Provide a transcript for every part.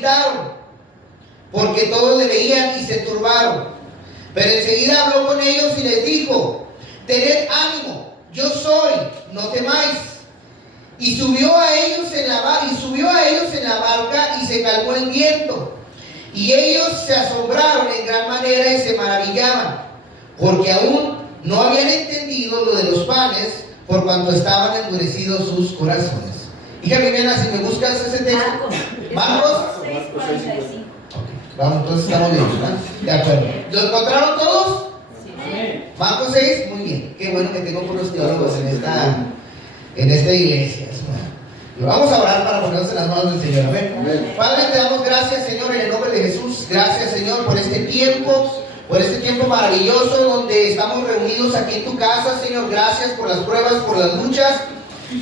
meditaron, porque todos le veían y se turbaron. Pero enseguida habló con ellos y les dijo: tened ánimo, yo soy, no temáis. Y subió a ellos en la barca y se calmó el viento. Y ellos se asombraron en gran manera y se maravillaban, porque aún no habían entendido lo de los panes, por cuanto estaban endurecidos sus corazones. Hija Viviana, si me buscas ese texto. Marcos 6:45. Vamos, entonces estamos bien, ¿verdad? De acuerdo. ¿Lo encontraron todos? Sí. Marcos 6, muy bien. Qué bueno que tengo puros teólogos en esta iglesia. Y vamos a orar para ponernos en las manos del Señor. Amén. Padre, te damos gracias, Señor, en el nombre de Jesús. Gracias, Señor, por este tiempo maravilloso donde estamos reunidos aquí en tu casa, Señor. Gracias por las pruebas, por las luchas.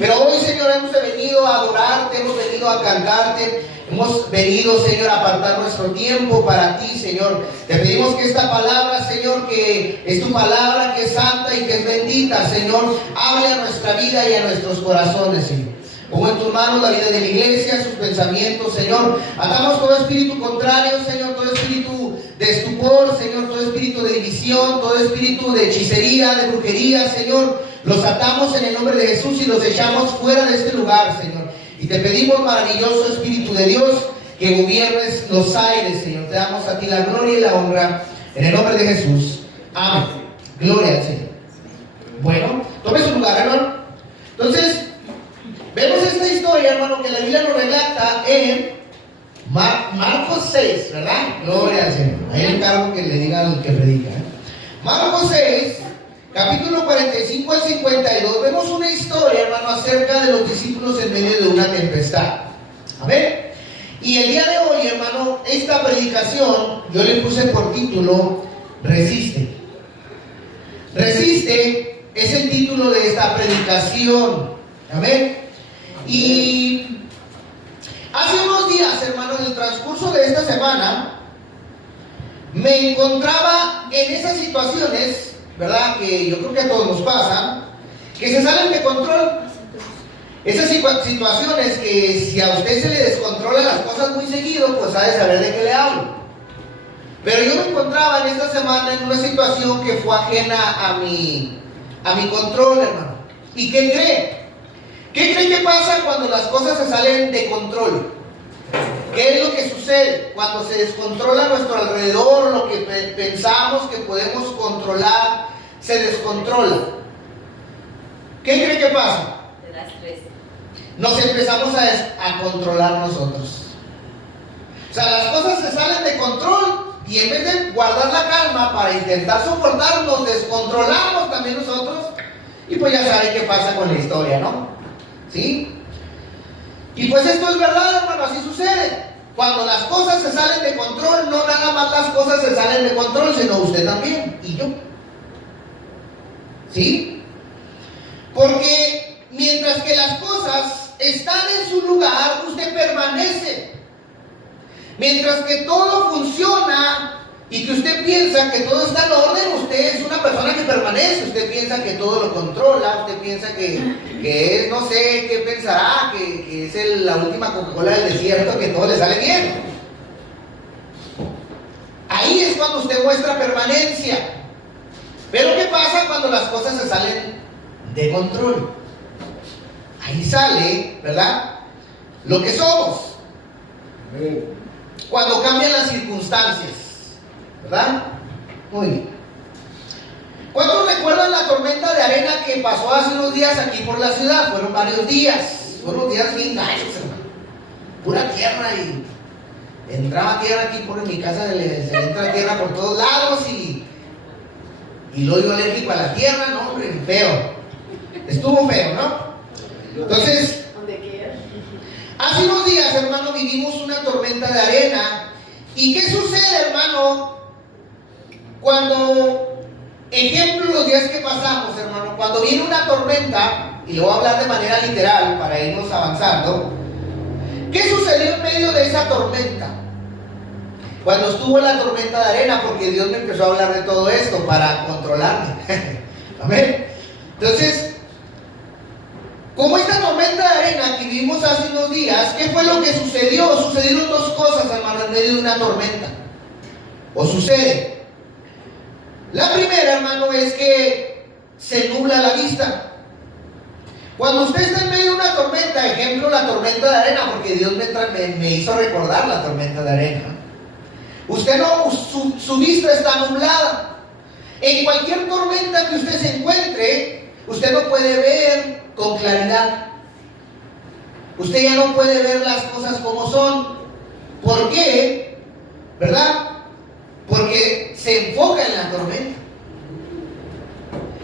Pero hoy, Señor, hemos venido a adorarte, hemos venido a cantarte, hemos venido, Señor, a apartar nuestro tiempo para ti, Señor. Te pedimos que esta palabra, Señor, que es tu palabra, que es santa y que es bendita, Señor, hable a nuestra vida y a nuestros corazones, Señor. Pongo en tus manos la vida de la iglesia, sus pensamientos, Señor. Atamos todo espíritu contrario, Señor, todo espíritu de estupor, Señor, todo espíritu de división, todo espíritu de hechicería, de brujería, Señor. Los atamos en el nombre de Jesús y los echamos fuera de este lugar, Señor. Y te pedimos, maravilloso Espíritu de Dios, que gobiernes los aires, Señor. Te damos a ti la gloria y la honra en el nombre de Jesús. Amén. Gloria al Señor. Bueno, tome su lugar, hermano. Entonces, vemos esta historia, hermano, que la Biblia nos relata en Marcos 6, ¿verdad? Gloria al Señor. Ahí le encargo que le diga al que predica. Marcos 6, capítulo 45 al 52, vemos una historia, hermano, acerca de los discípulos en medio de una tempestad. Amén. Y el día de hoy, hermano, esta predicación yo le puse por título: Resiste. Resiste es el título de esta predicación. Amén. Y hace unos días, hermano, en el transcurso de esta semana, me encontraba en esas situaciones, ¿verdad?, que yo creo que a todos nos pasan, que se salen de control. Esas situaciones que si a usted se le descontrolan las cosas muy seguido, pues ha de saber de qué le hablo. Pero yo me encontraba en esta semana en una situación que fue ajena a mi control, hermano. ¿Y qué cree? ¿Qué cree que pasa cuando las cosas se salen de control? ¿Qué es lo que sucede cuando se descontrola a nuestro alrededor? Lo que pensamos que podemos controlar se descontrola. ¿Qué cree que pasa? Te das tres. Nos empezamos a controlar nosotros. O sea, las cosas se salen de control y en vez de guardar la calma para intentar soportar, nos descontrolamos también nosotros. Y pues ya saben qué pasa con la historia, ¿no? ¿Sí? Y pues esto es verdad, hermano, así sucede. Cuando las cosas se salen de control, no nada más las cosas se salen de control, sino usted también y yo. ¿Sí? Porque mientras que las cosas están en su lugar, usted permanece. Mientras que todo funciona y que usted piensa que todo está en orden, usted es una persona que permanece. Usted piensa que todo lo controla, usted piensa que es, no sé, qué pensará, que es la última Coca-Cola del desierto, que todo le sale bien. Ahí es cuando usted muestra permanencia. Pero ¿qué pasa cuando las cosas se salen de control? Ahí sale, ¿verdad?, lo que somos. Cuando cambian las circunstancias, ¿verdad? Muy bien. ¿Cuántos recuerdan la tormenta de arena que pasó hace unos días aquí por la ciudad? Fueron varios días. Fueron días bien gachos, hermano. Pura tierra y entraba tierra aquí por mi casa, se entra tierra por todos lados y luego yo alérgico a la tierra, no, hombre, feo. Estuvo feo, ¿no? Entonces, hace unos días, hermano, vivimos una tormenta de arena. ¿Y qué sucede, hermano, cuando, ejemplo, los días que pasamos, hermano, cuando viene una tormenta, y lo voy a hablar de manera literal para irnos avanzando? ¿Qué sucedió en medio de esa tormenta? Cuando estuvo la tormenta de arena, porque Dios me empezó a hablar de todo esto para controlarme. Amén. Entonces, como esta tormenta de arena que vivimos hace unos días, ¿qué fue lo que sucedió? Sucedieron dos cosas. cosas, hermano, en medio de una tormenta. O sucede. La primera, hermano, es que se nubla la vista. Cuando usted está en medio de una tormenta, ejemplo, la tormenta de arena, porque Dios me hizo recordar la tormenta de arena. Usted no, su vista está nublada. En cualquier tormenta que usted se encuentre, usted no puede ver con claridad. Usted ya no puede ver las cosas como son. ¿Por qué? ¿Verdad? Porque se enfoca en la tormenta.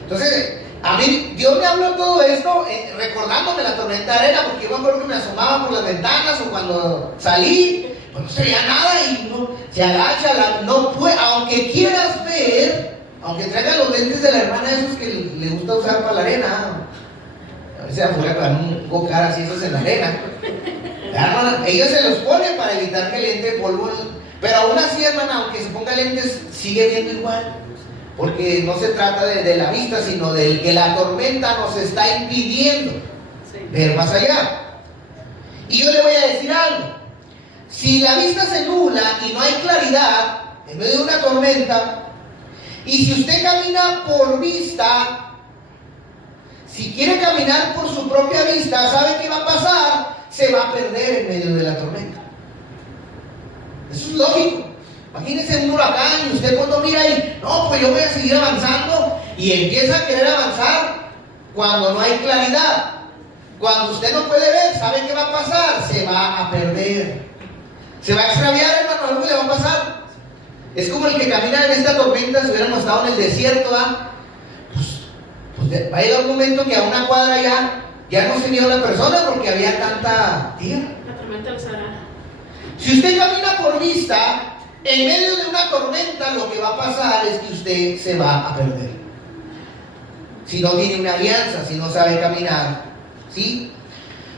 Entonces, a mí, Dios me habló todo esto recordándome la tormenta de arena, porque yo me acuerdo que me asomaba por las ventanas o cuando salí, pues no se veía nada y no, se agacha, no puede, aunque quieras ver, aunque traiga los lentes de la hermana esos que le gusta usar para la arena, a veces afuera con un go-kart así, esos en la arena, hermana, ellos se los ponen para evitar que le entre polvo, pero aún así, hermana, aunque se ponga lentes, sigue viendo igual. Porque no se trata de la vista, sino de que la tormenta nos está impidiendo ver más allá. Y yo le voy a decir algo. Si la vista se nubla y no hay claridad en medio de una tormenta, y si usted camina por vista, si quiere caminar por su propia vista, ¿sabe qué va a pasar? Se va a perder en medio de la tormenta. Eso es lógico. Imagínense un huracán y usted cuando mira ahí, no, pues yo voy a seguir avanzando, y empieza a querer avanzar cuando no hay claridad. Cuando usted no puede ver, ¿sabe qué va a pasar? Se va a perder. Se va a extraviar, hermano, algo le va a pasar. Es como el que camina en esta tormenta. Si hubiéramos estado en el desierto, pues va a llegar un momento que a una cuadra ya no se vio la persona porque había tanta tierra. La tormenta los hará. Si usted camina por vista, en medio de una tormenta, lo que va a pasar es que usted se va a perder. Si no tiene una alianza, si no sabe caminar, ¿sí?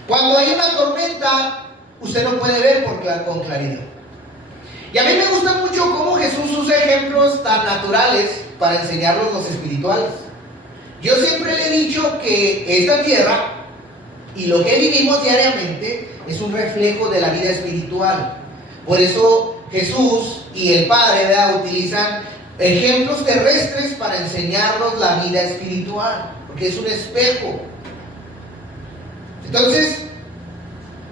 Cuando hay una tormenta, usted no puede ver con claridad. Y a mí me gusta mucho cómo Jesús usa ejemplos tan naturales para enseñarnos los espirituales. Yo siempre le he dicho que esta tierra y lo que vivimos diariamente es un reflejo de la vida espiritual. Por eso Jesús y el Padre, ¿verdad?, utilizan ejemplos terrestres para enseñarnos la vida espiritual, porque es un espejo. Entonces,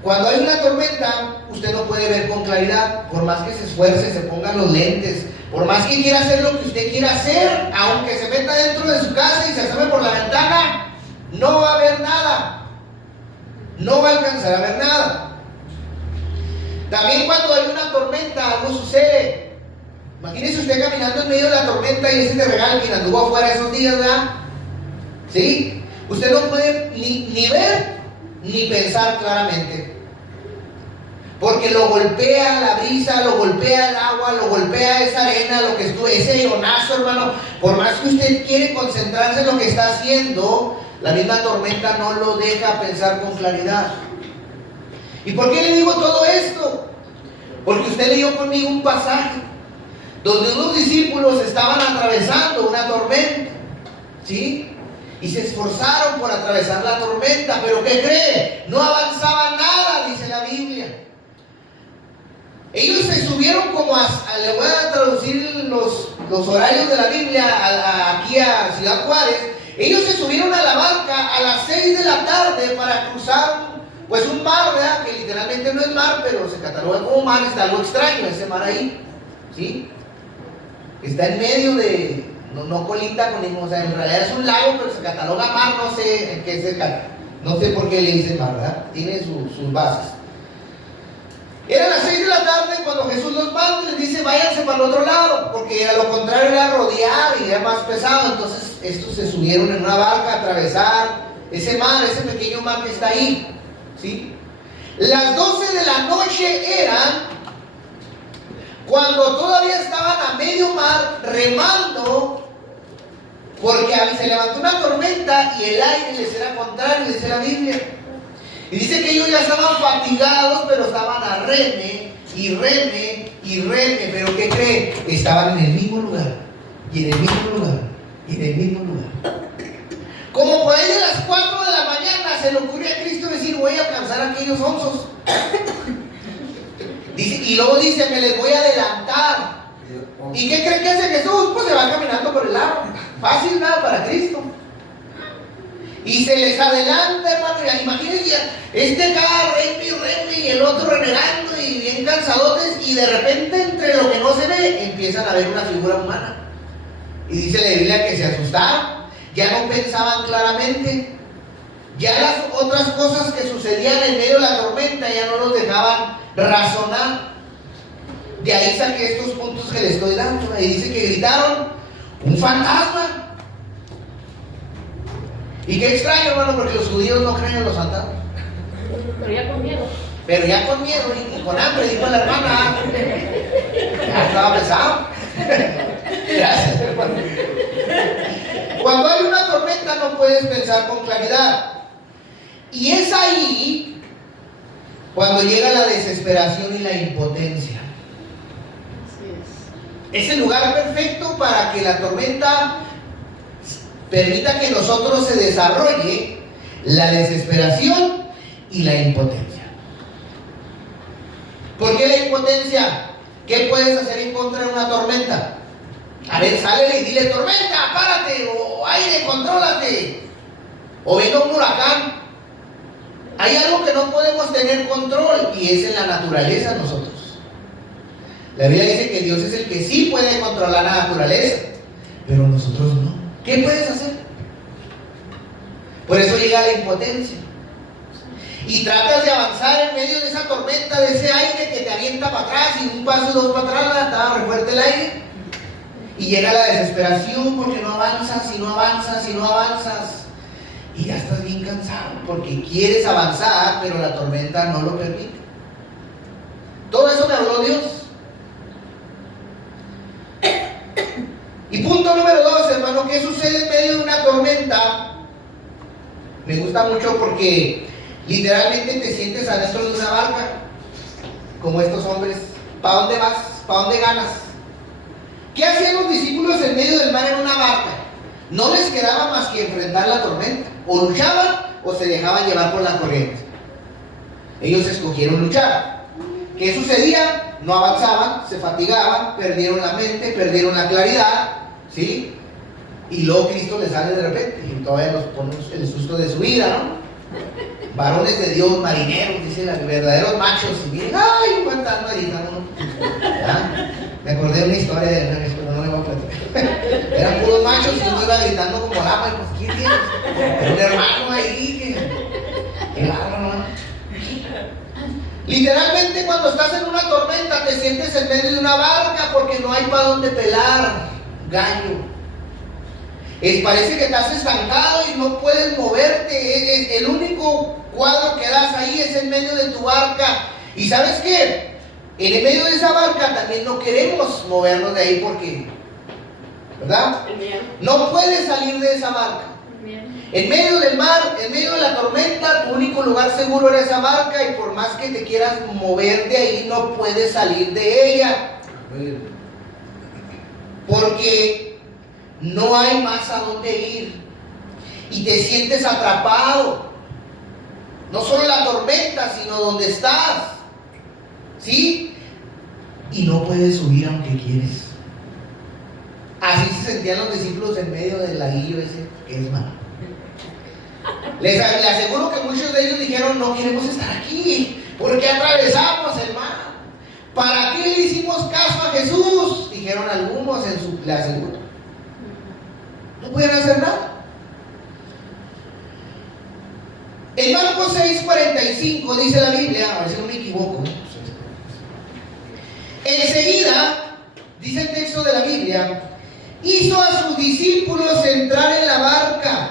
cuando hay una tormenta, usted no puede ver con claridad, por más que se esfuerce, se ponga los lentes, por más que quiera hacer lo que usted quiera hacer, aunque se meta dentro de su casa y se asome por la ventana, no va a ver nada, no va a alcanzar a ver nada. También cuando hay una tormenta, algo sucede. Imagínese usted caminando en medio de la tormenta y ese terregal quien anduvo afuera esos días, ¿verdad? ¿Sí? Usted no puede ni ver ni pensar claramente. Porque lo golpea la brisa, lo golpea el agua, lo golpea esa arena, lo que estuvo, ese aeronazo, hermano. Por más que usted quiere concentrarse en lo que está haciendo, la misma tormenta no lo deja pensar con claridad. ¿Y por qué le digo todo esto? Porque usted leyó conmigo un pasaje donde unos discípulos estaban atravesando una tormenta, ¿sí? Y se esforzaron por atravesar la tormenta, pero ¿qué cree? No avanzaba nada, dice la Biblia. Ellos se subieron como le voy a traducir los horarios de la Biblia aquí a Ciudad Juárez. Ellos se subieron a la barca a las 6 de la tarde para cruzar un mar, ¿verdad?, que literalmente no es mar, pero se cataloga como mar. Está algo extraño ese mar ahí, ¿sí? Está en medio de, no colinda con ningún, o sea, en realidad es un lago, pero se cataloga mar, no sé en qué se cataloga, no sé por qué le dicen mar, ¿verdad? Tiene sus bases. Eran las 6 de la tarde cuando Jesús los manda y les dice, váyanse para el otro lado, porque a lo contrario era rodear y era más pesado. Entonces estos se subieron en una barca a atravesar ese mar, ese pequeño mar que está ahí, ¿sí? Las 12 de la noche eran cuando todavía estaban a medio mar remando, porque se levantó una tormenta y el aire les era contrario, dice la Biblia. Y dice que ellos ya estaban fatigados, pero estaban a reme y reme y reme. Pero ¿qué creen? Estaban en el mismo lugar, y en el mismo lugar, y en el mismo lugar. Como por ahí de las 4 de la mañana se le ocurrió a Cristo decir, voy a alcanzar a aquellos onzos. Dice Y luego dice, me les voy a adelantar. ¿Y qué creen que hace Jesús? Pues se va caminando por el lado. Fácil, nada para Cristo. Y se les adelanta, hermano. Imagínense, acá, remi, y el otro renegando y bien cansadotes. Y de repente, entre lo que no se ve, empiezan a ver una figura humana. Y dice la Biblia que se asustaron. Ya no pensaban claramente. Ya las otras cosas que sucedían en medio de la tormenta ya no los dejaban razonar. De ahí saqué estos puntos que les estoy dando. Ahí dice que gritaron, ¡un fantasma! Y qué extraño, hermano, porque los judíos no creen en los fantasmas. Pero ya con miedo. Pero ya con miedo y con hambre, dijo la hermana. Ya estaba pesado. Gracias, hermano. Cuando hay una tormenta no puedes pensar con claridad. Y es ahí cuando llega la desesperación y la impotencia. Es el lugar perfecto para que la tormenta permita que nosotros se desarrolle la desesperación y la impotencia. ¿Por qué la impotencia? ¿Qué puedes hacer en contra de una tormenta? A ver, sálele y dile, tormenta, párate, o aire, contrólate, o venga un huracán. Hay algo que no podemos tener control y es en la naturaleza nosotros. La Biblia dice que Dios es el que sí puede controlar la naturaleza, pero nosotros no. ¿Qué puedes hacer? Por eso llega la impotencia. Y tratas de avanzar en medio de esa tormenta, de ese aire que te avienta para atrás y un paso y dos para atrás, estaba re fuerte el aire. Y llega la desesperación porque no avanzas y no avanzas y no avanzas. Y ya estás bien cansado porque quieres avanzar, pero la tormenta no lo permite. Todo eso me habló Dios. Y punto número 2, hermano, ¿qué sucede en medio de una tormenta? Me gusta mucho porque literalmente te sientes adentro de una barca, como estos hombres. ¿Para dónde vas? ¿Para dónde ganas? ¿Qué hacían los discípulos en medio del mar en una barca? No les quedaba más que enfrentar la tormenta. O luchaban o se dejaban llevar por la corriente. Ellos escogieron luchar. ¿Qué sucedía? No avanzaban, se fatigaban, perdieron la mente, perdieron la claridad, ¿sí? Y luego Cristo les sale de repente y todavía nos pone el susto de su vida, ¿no? Varones de Dios, marineros, dice la verdaderos machos. Y miren, ¡ay! ¿Cuántas marinas, no? Me acordé de una historia de una vez, pero no le voy a platicar. Eran puros machos y uno iba gritando como lama. Y pues, ¿quién tienes? Era un hermano ahí que bárbaro, ¿no? Literalmente, cuando estás en una tormenta, te sientes en medio de una barca porque no hay para dónde pelar gallo. Parece que estás estancado y no puedes moverte. El único cuadro que das ahí es en medio de tu barca. ¿Y sabes qué? En el medio de esa barca también no queremos movernos de ahí porque, ¿verdad? No puedes salir de esa barca. En medio del mar, en medio de la tormenta, tu único lugar seguro era esa barca y por más que te quieras mover de ahí, no puedes salir de ella. Porque no hay más a dónde ir y te sientes atrapado. No solo en la tormenta, sino donde estás. ¿Sí? Y no puedes subir aunque quieres. Así se sentían los discípulos en medio del laguillo ese que es malo. Les aseguro que muchos de ellos dijeron, no queremos estar aquí, porque atravesamos el mar. ¿Para qué le hicimos caso a Jesús? Dijeron algunos en su, le aseguro. No pudieron hacer nada. En Marcos 6:45 dice la Biblia, a ver si no me equivoco. Enseguida, dice el texto de la Biblia, hizo a sus discípulos entrar en la barca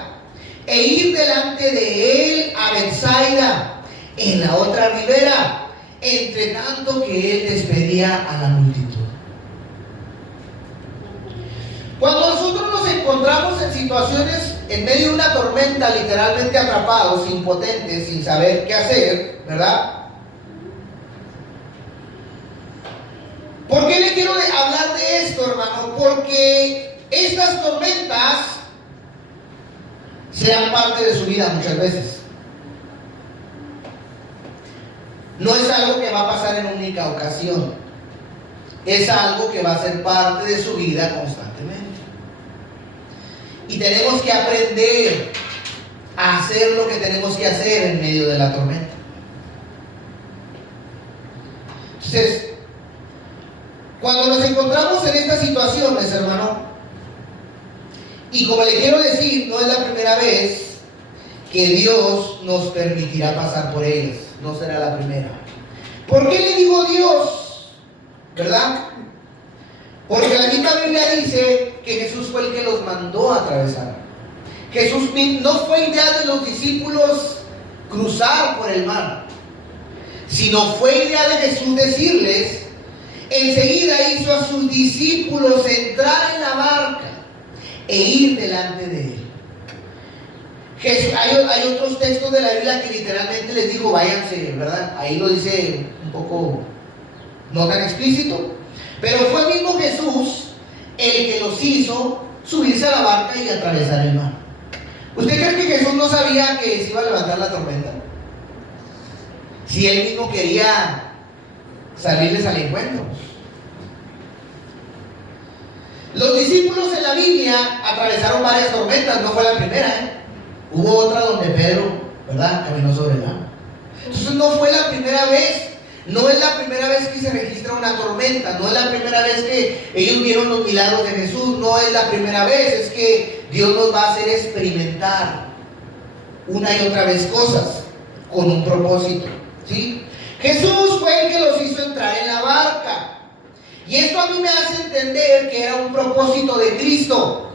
e ir delante de él a Betsaida, en la otra ribera, entre tanto que él despedía a la multitud. Cuando nosotros nos encontramos en situaciones en medio de una tormenta, literalmente atrapados, impotentes, sin saber qué hacer, ¿verdad? ¿Por qué le quiero hablar de esto, hermano? Porque estas tormentas sean parte de su vida muchas veces. no es algo que va a pasar en única ocasión. Es algo que va a ser parte de su vida constantemente. Y tenemos que aprender a hacer lo que tenemos que hacer en medio de la tormenta. Entonces, cuando nos encontramos en estas situaciones, hermano, y como le quiero decir, no es la primera vez que Dios nos permitirá pasar por ellas, no será la primera. ¿Por qué le digo Dios? ¿Verdad? Porque la misma Biblia dice que Jesús fue el que los mandó a atravesar. Jesús no fue idea de los discípulos cruzar por el mar, sino fue idea de Jesús decirles, enseguida hizo a sus discípulos entrar en la barca e ir delante de él. Hay otros textos de la Biblia que literalmente les digo, váyanse, ¿verdad? Ahí lo dice un poco, no tan explícito, pero fue el mismo Jesús el que los hizo subirse a la barca y atravesar el mar. ¿Usted cree que Jesús no sabía que se iba a levantar la tormenta? Si él mismo quería salirles al encuentro. Los discípulos en la Biblia atravesaron varias tormentas, no fue la primera, Hubo otra donde Pedro, ¿verdad?, caminó sobre el agua. Entonces no fue la primera vez, no es la primera vez que se registra una tormenta, no es la primera vez que ellos vieron los milagros de Jesús, no es la primera vez, es que Dios nos va a hacer experimentar una y otra vez cosas con un propósito, ¿sí? Jesús fue el que los hizo entrar en la barca, y esto a mí me hace entender que era un propósito de Cristo.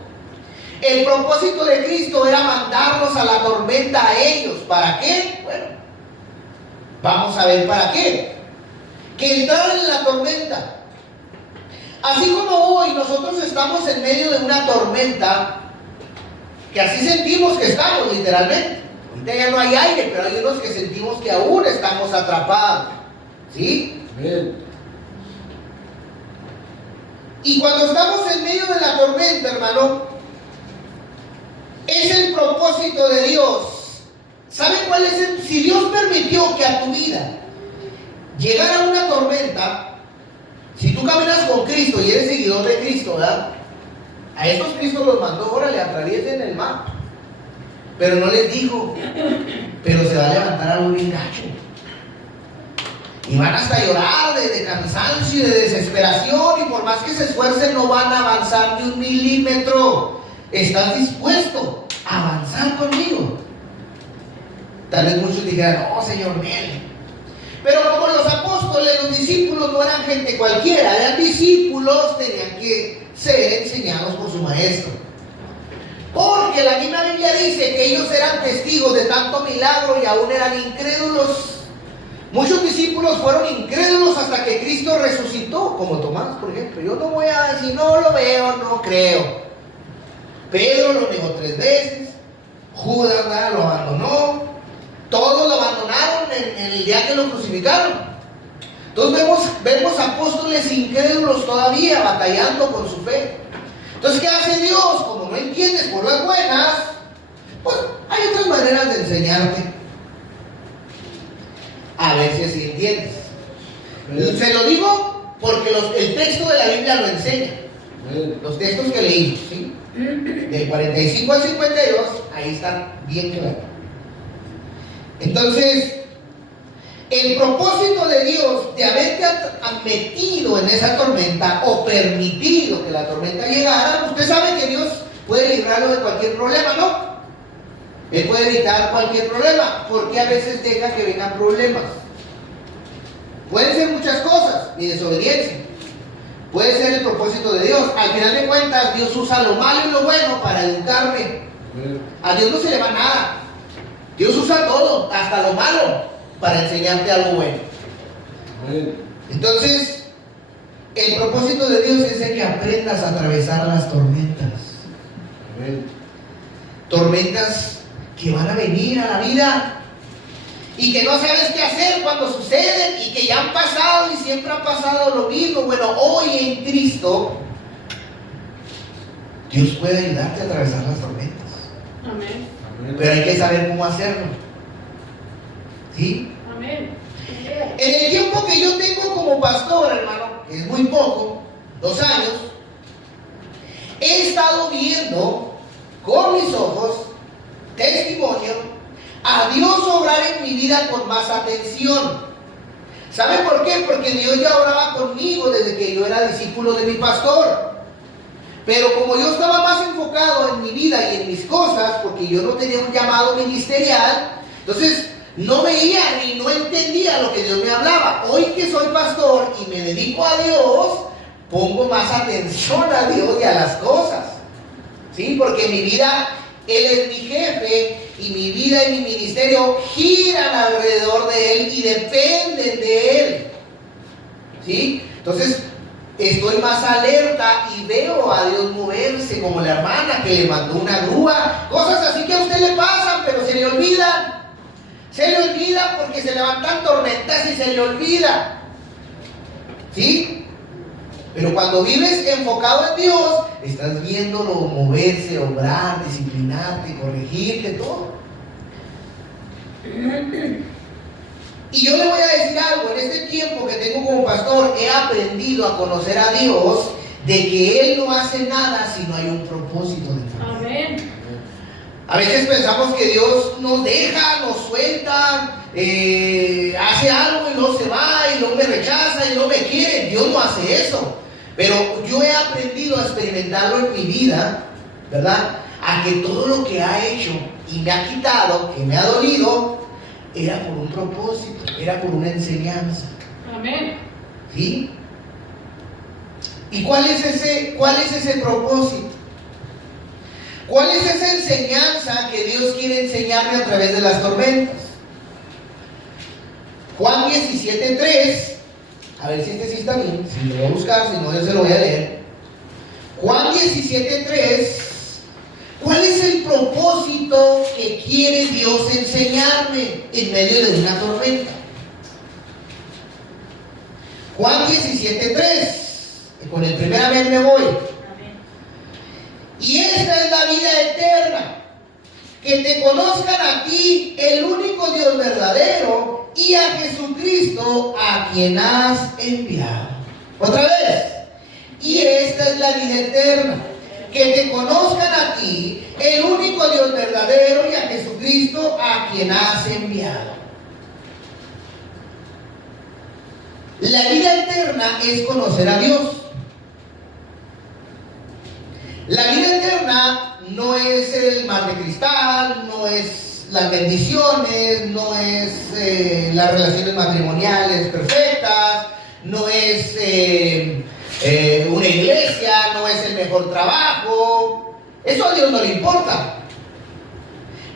El propósito de Cristo era mandarlos a la tormenta a ellos. ¿Para qué? Bueno, vamos a ver para qué. Que entraran en la tormenta. Así como hoy nosotros estamos en medio de una tormenta, que así sentimos que estamos literalmente. Ahorita ya no hay aire, pero hay unos que sentimos que aún estamos atrapados. ¿Sí? Bien. Y cuando estamos en medio de la tormenta, hermano, es el propósito de Dios. ¿Sabe cuál es el? Si Dios permitió que a tu vida llegara una tormenta, si tú caminas con Cristo y eres seguidor de Cristo, ¿verdad? A estos Cristo los mandó, órale, atraviesen el mar. Pero no les dijo, pero se va a levantar algo bien gacho. Y van hasta llorar de cansancio y de desesperación, y por más que se esfuercen no van a avanzar ni un milímetro. ¿Estás dispuesto a avanzar conmigo? Tal vez muchos dijeran, no, Señor, miel. Pero como los apóstoles, los discípulos no eran gente cualquiera, eran discípulos, tenían que ser enseñados por su maestro. Porque la misma Biblia dice que ellos eran testigos de tanto milagro y aún eran incrédulos. Muchos discípulos fueron incrédulos hasta que Cristo resucitó, como Tomás, por ejemplo. Yo no voy a decir, no lo veo, no creo. Pedro lo negó 3 veces, Judas lo abandonó, todos lo abandonaron en el día que lo crucificaron. Entonces vemos apóstoles incrédulos todavía batallando con su fe. Entonces, ¿qué hace Dios? Como no entiendes por las buenas, pues hay otras maneras de enseñarte. A ver si así entiendes. Se lo digo porque el texto de la Biblia lo enseña. Los textos que leímos, ¿sí? Del 45 al 52, ahí están bien claros. Entonces, el propósito de Dios de haberte metido en esa tormenta o permitido que la tormenta llegara, usted sabe que Dios puede librarlo de cualquier problema, ¿no? Él puede evitar cualquier problema. ¿Por qué a veces deja que vengan problemas? Pueden ser muchas cosas, mi desobediencia. Puede ser el propósito de Dios. Al final de cuentas, Dios usa lo malo y lo bueno para educarme. A Dios no se le va nada. Dios usa todo, hasta lo malo, para enseñarte algo bueno. Entonces, el propósito de Dios es que aprendas a atravesar las tormentas. Tormentas que van a venir a la vida y que no sabes qué hacer cuando suceden y que ya han pasado y siempre ha pasado lo mismo. Bueno, hoy en Cristo Dios puede ayudarte a atravesar las tormentas. Amén. Pero hay que saber cómo hacerlo. ¿Sí? Amén. En el tiempo que yo tengo como pastor, hermano, que es muy poco, 2 años, he estado viendo con mis ojos, testimonio, a Dios obrar en mi vida con más atención. ¿Sabe por qué? Porque Dios ya oraba conmigo desde que yo era discípulo de mi pastor. Pero como yo estaba más enfocado en mi vida y en mis cosas, porque yo no tenía un llamado ministerial, entonces no veía ni no entendía lo que Dios me hablaba. Hoy que soy pastor y me dedico a Dios, pongo más atención a Dios y a las cosas. ¿Sí? Porque mi vida, Él es mi jefe y mi vida y mi ministerio giran alrededor de Él y dependen de Él. ¿Sí? Entonces, estoy más alerta y veo a Dios moverse, como la hermana que le mandó una grúa, cosas así que a usted le pasan, pero se le olvidan. Se le olvida porque se levantan tormentas y se le olvida. ¿Sí? Pero cuando vives enfocado en Dios, estás viéndolo moverse, obrar, disciplinarte, corregirte, todo. Y yo le voy a decir algo, en este tiempo que tengo como pastor, he aprendido a conocer a Dios, de que Él no hace nada si no hay un propósito de vida. Amén. A veces pensamos que Dios nos deja, nos suelta, hace algo y luego se va y luego me rechaza y no me quiere. Dios no hace eso. Pero yo he aprendido a experimentarlo en mi vida, ¿verdad? A que todo lo que ha hecho y me ha quitado, que me ha dolido, era por un propósito, era por una enseñanza. Amén. ¿Sí? ¿Y cuál es ese propósito? ¿Cuál es esa enseñanza que Dios quiere enseñarme a través de las tormentas? Juan 17:3. A ver si este sí está bien. Si lo voy a buscar, si no yo se lo voy a leer. Juan 17:3. ¿Cuál es el propósito que quiere Dios enseñarme en medio de una tormenta? Juan 17:3. Con el primer amén me voy. Y esta es la vida eterna, que te conozcan a ti, el único Dios verdadero, y a Jesucristo, a quien has enviado. Otra vez. Y esta es la vida eterna, que te conozcan a ti, el único Dios verdadero, y a Jesucristo, a quien has enviado. La vida eterna es conocer a Dios. La vida eterna no es el mar de cristal, no es las bendiciones, no es las relaciones matrimoniales perfectas, no es una iglesia, no es el mejor trabajo. Eso a Dios no le importa.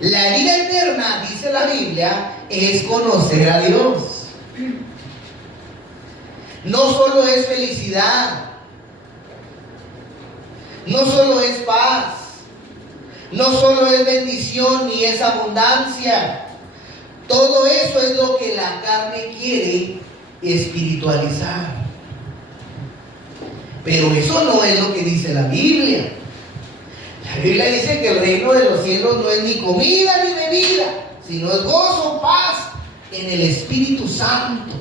La vida eterna, dice la Biblia, es conocer a Dios. No solo es felicidad, no solo es paz, no solo es bendición ni es abundancia. Todo eso es lo que la carne quiere espiritualizar. Pero eso no es lo que dice la Biblia. La Biblia dice que el reino de los cielos no es ni comida ni bebida, sino es gozo, paz en el Espíritu Santo.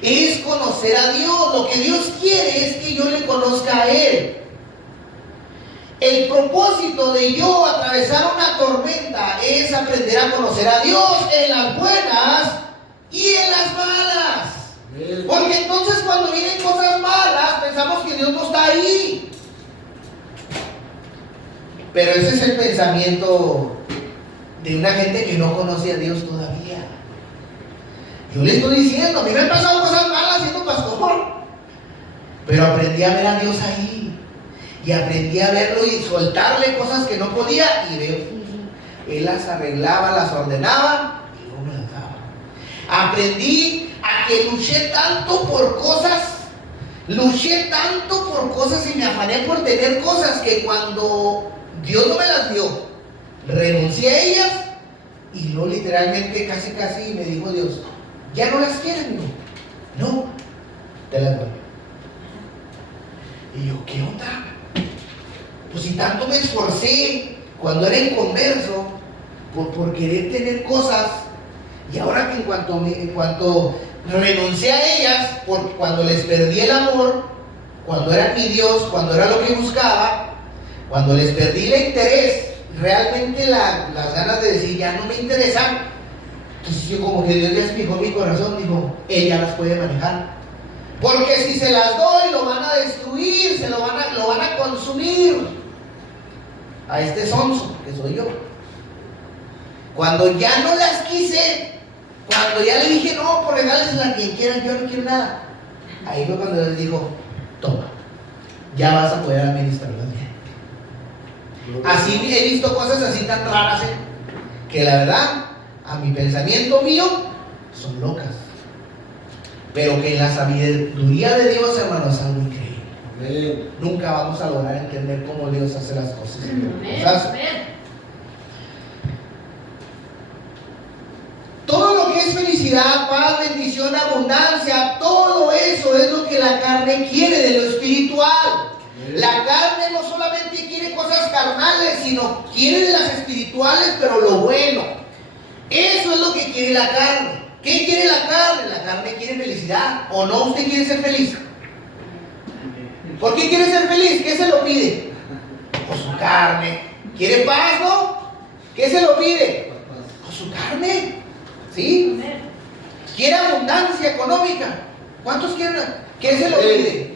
Es conocer a Dios. Lo que Dios quiere es que yo le conozca a Él. El propósito de yo atravesar una tormenta es aprender a conocer a Dios en las buenas y en las malas. Porque entonces cuando vienen cosas malas pensamos que Dios no está ahí. Pero ese es el pensamiento de una gente que no conoce a Dios todavía. Yo le estoy diciendo, a mí me han pasado cosas malas siendo pastor, pero aprendí a ver a Dios ahí. Y aprendí a verlo y soltarle cosas que no podía. Y veo, Él las arreglaba, las ordenaba y luego me las daba. Aprendí a que luché tanto por cosas y me afané por tener cosas que cuando Dios no me las dio, renuncié a ellas y luego literalmente casi me dijo Dios, ¿ya no las quieres? No, te las doy. Y yo, ¿qué onda? Pues si tanto me esforcé cuando era inconverso por querer tener cosas Y ahora que en cuanto renuncié a ellas, cuando les perdí el amor, cuando eran mi Dios, cuando era lo que buscaba, cuando les perdí el interés, realmente las ganas de decir ya no me interesan, entonces yo como que Dios ya fijó mi corazón, dijo, ella las puede manejar. Porque si se las doy, lo van a destruir, lo van a consumir. A este sonso, que soy yo. Cuando ya no las quise, cuando ya le dije, no, por regálesela a quien quieran, yo no quiero nada. Ahí fue cuando les dijo, toma, ya vas a poder administrarlas bien. Así he visto cosas así tan raras, que la verdad, a mi pensamiento mío, son locas. Pero que en la sabiduría de Dios, hermanos, es algo increíble. Amén. Nunca vamos a lograr entender cómo Dios hace las cosas. Amén. Todo lo que es felicidad, paz, bendición, abundancia, todo eso es lo que la carne quiere de lo espiritual. La carne no solamente quiere cosas carnales, sino quiere de las espirituales, pero lo bueno. Eso es lo que quiere la carne. ¿Qué quiere la carne? La carne quiere felicidad. ¿O no usted quiere ser feliz? ¿Por qué quiere ser feliz? ¿Qué se lo pide? Con su carne. ¿Quiere paz, no? ¿Qué se lo pide? Con su carne. ¿Sí? ¿Quiere abundancia económica? ¿Cuántos quieren? ¿Qué se lo pide?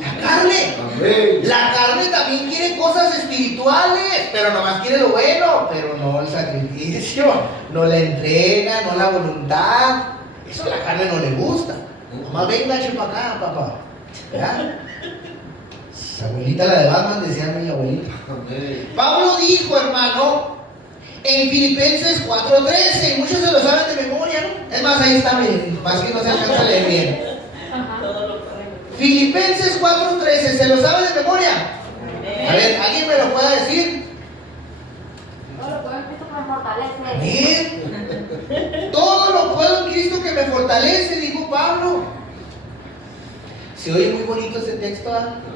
La carne. La carne también quiere cosas espirituales, pero nomás quiere lo bueno, pero no el sacrificio, no la entrega, no la voluntad. Eso a la carne no le gusta. Nomás venga, eche para acá, papá. ¿Verdad? La abuelita, la de Batman, decía mi abuelita. Pablo dijo, hermano, en Filipenses 4:13, muchos se lo saben de memoria, ¿no? Es más, ahí está, más que no se alcanza a leer bien. Filipenses 4:13, ¿se lo sabe de memoria? A ver, ¿alguien me lo puede decir? Todo lo puedo en Cristo que me fortalece. Amén. Todo lo puedo en Cristo que me fortalece, dijo Pablo. Se oye muy bonito ese texto, ¿eh?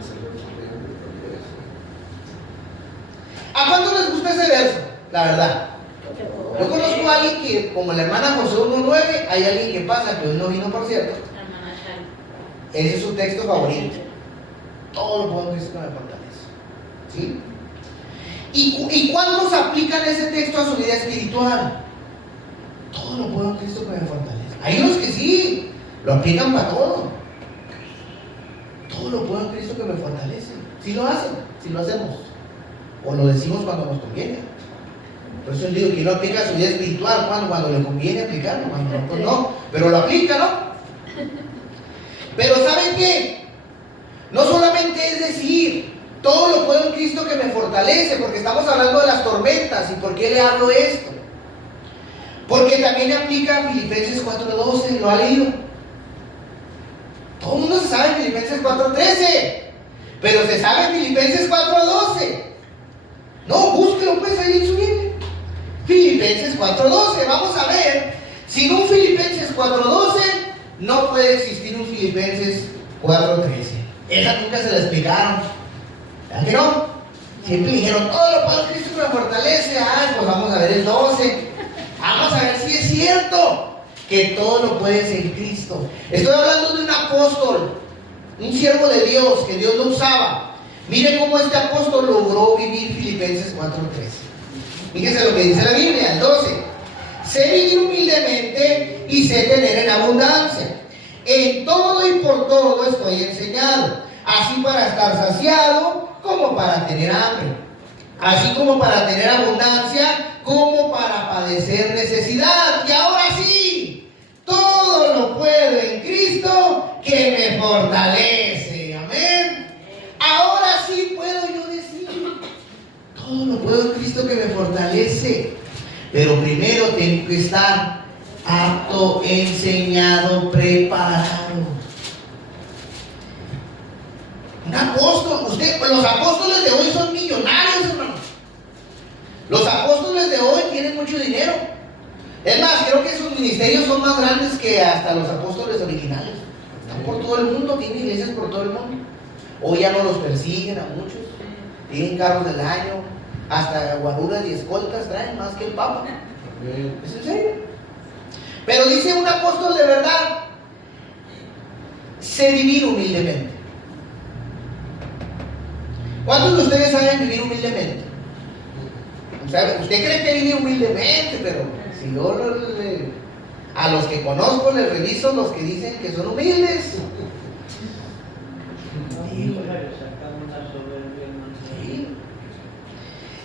¿A cuánto les gusta ese verso? La verdad. Yo conozco a alguien que, como la hermana José 1:9, hay alguien que pasa, que hoy no vino, por cierto. Ese es su texto favorito. Todo lo puedo en Cristo que me fortalece. ¿Sí? ¿Y cuántos aplican ese texto a su vida espiritual? Todo lo puedo en Cristo que me fortalece. Hay unos que sí, lo aplican para todo. Todo lo puedo en Cristo que me fortalece. Sí lo hacen, sí lo hacemos. O lo decimos cuando nos conviene. Por eso digo que lo aplica a su vida espiritual cuando le conviene aplicarlo, cuando no, pues no. Pero lo aplica, ¿no? Pero ¿saben qué? No solamente es decir, todo lo puedo en Cristo que me fortalece, porque estamos hablando de las tormentas. ¿Y por qué le hablo esto? Porque también aplica a Filipenses 4:12, ¿lo ha leído? Todo el mundo se sabe Filipenses 4:13, pero se sabe Filipenses 4:12. No, búsquelo pues ahí en su Biblia. Filipenses 4:12, vamos a ver. Sin un Filipenses 4:12 no puede existir un Filipenses 4:13. Esa nunca se la explicaron. ¿Verdad que no? Siempre dijeron, todo lo puedo en Cristo que me fortalece. Ah, pues vamos a ver el 12. Vamos a ver si es cierto que todo lo puedes en Cristo. Estoy hablando de un apóstol, un siervo de Dios, que Dios lo usaba. Mire cómo este apóstol logró vivir Filipenses 4:13. Fíjese lo que dice la Biblia, el 12. Sé vivir humildemente y sé tener en abundancia. En todo y por todo estoy enseñado, así para estar saciado como para tener hambre, así como para tener abundancia, como para padecer necesidad. Y ahora sí, todo lo puedo en Cristo que me fortalece. Amén. Ahora sí puedo yo decir, todo lo puedo en Cristo que me fortalece. Pero primero tengo que estar apto, enseñado, preparado. Un apóstol, los apóstoles de hoy son millonarios, hermanos. Los apóstoles de hoy tienen mucho dinero. Es más, creo que sus ministerios son más grandes que hasta los apóstoles originales. Están por todo el mundo, tienen iglesias por todo el mundo. Hoy ya no los persiguen a muchos. Tienen carros del año, hasta guaruras y escoltas traen más que el Papa. ¿Es en serio? Pero dice un apóstol de verdad, sé vivir humildemente. ¿Cuántos de ustedes saben vivir humildemente? O sea, usted cree que vive humildemente, pero si yo a los que conozco les reviso los que dicen que son humildes. Sí.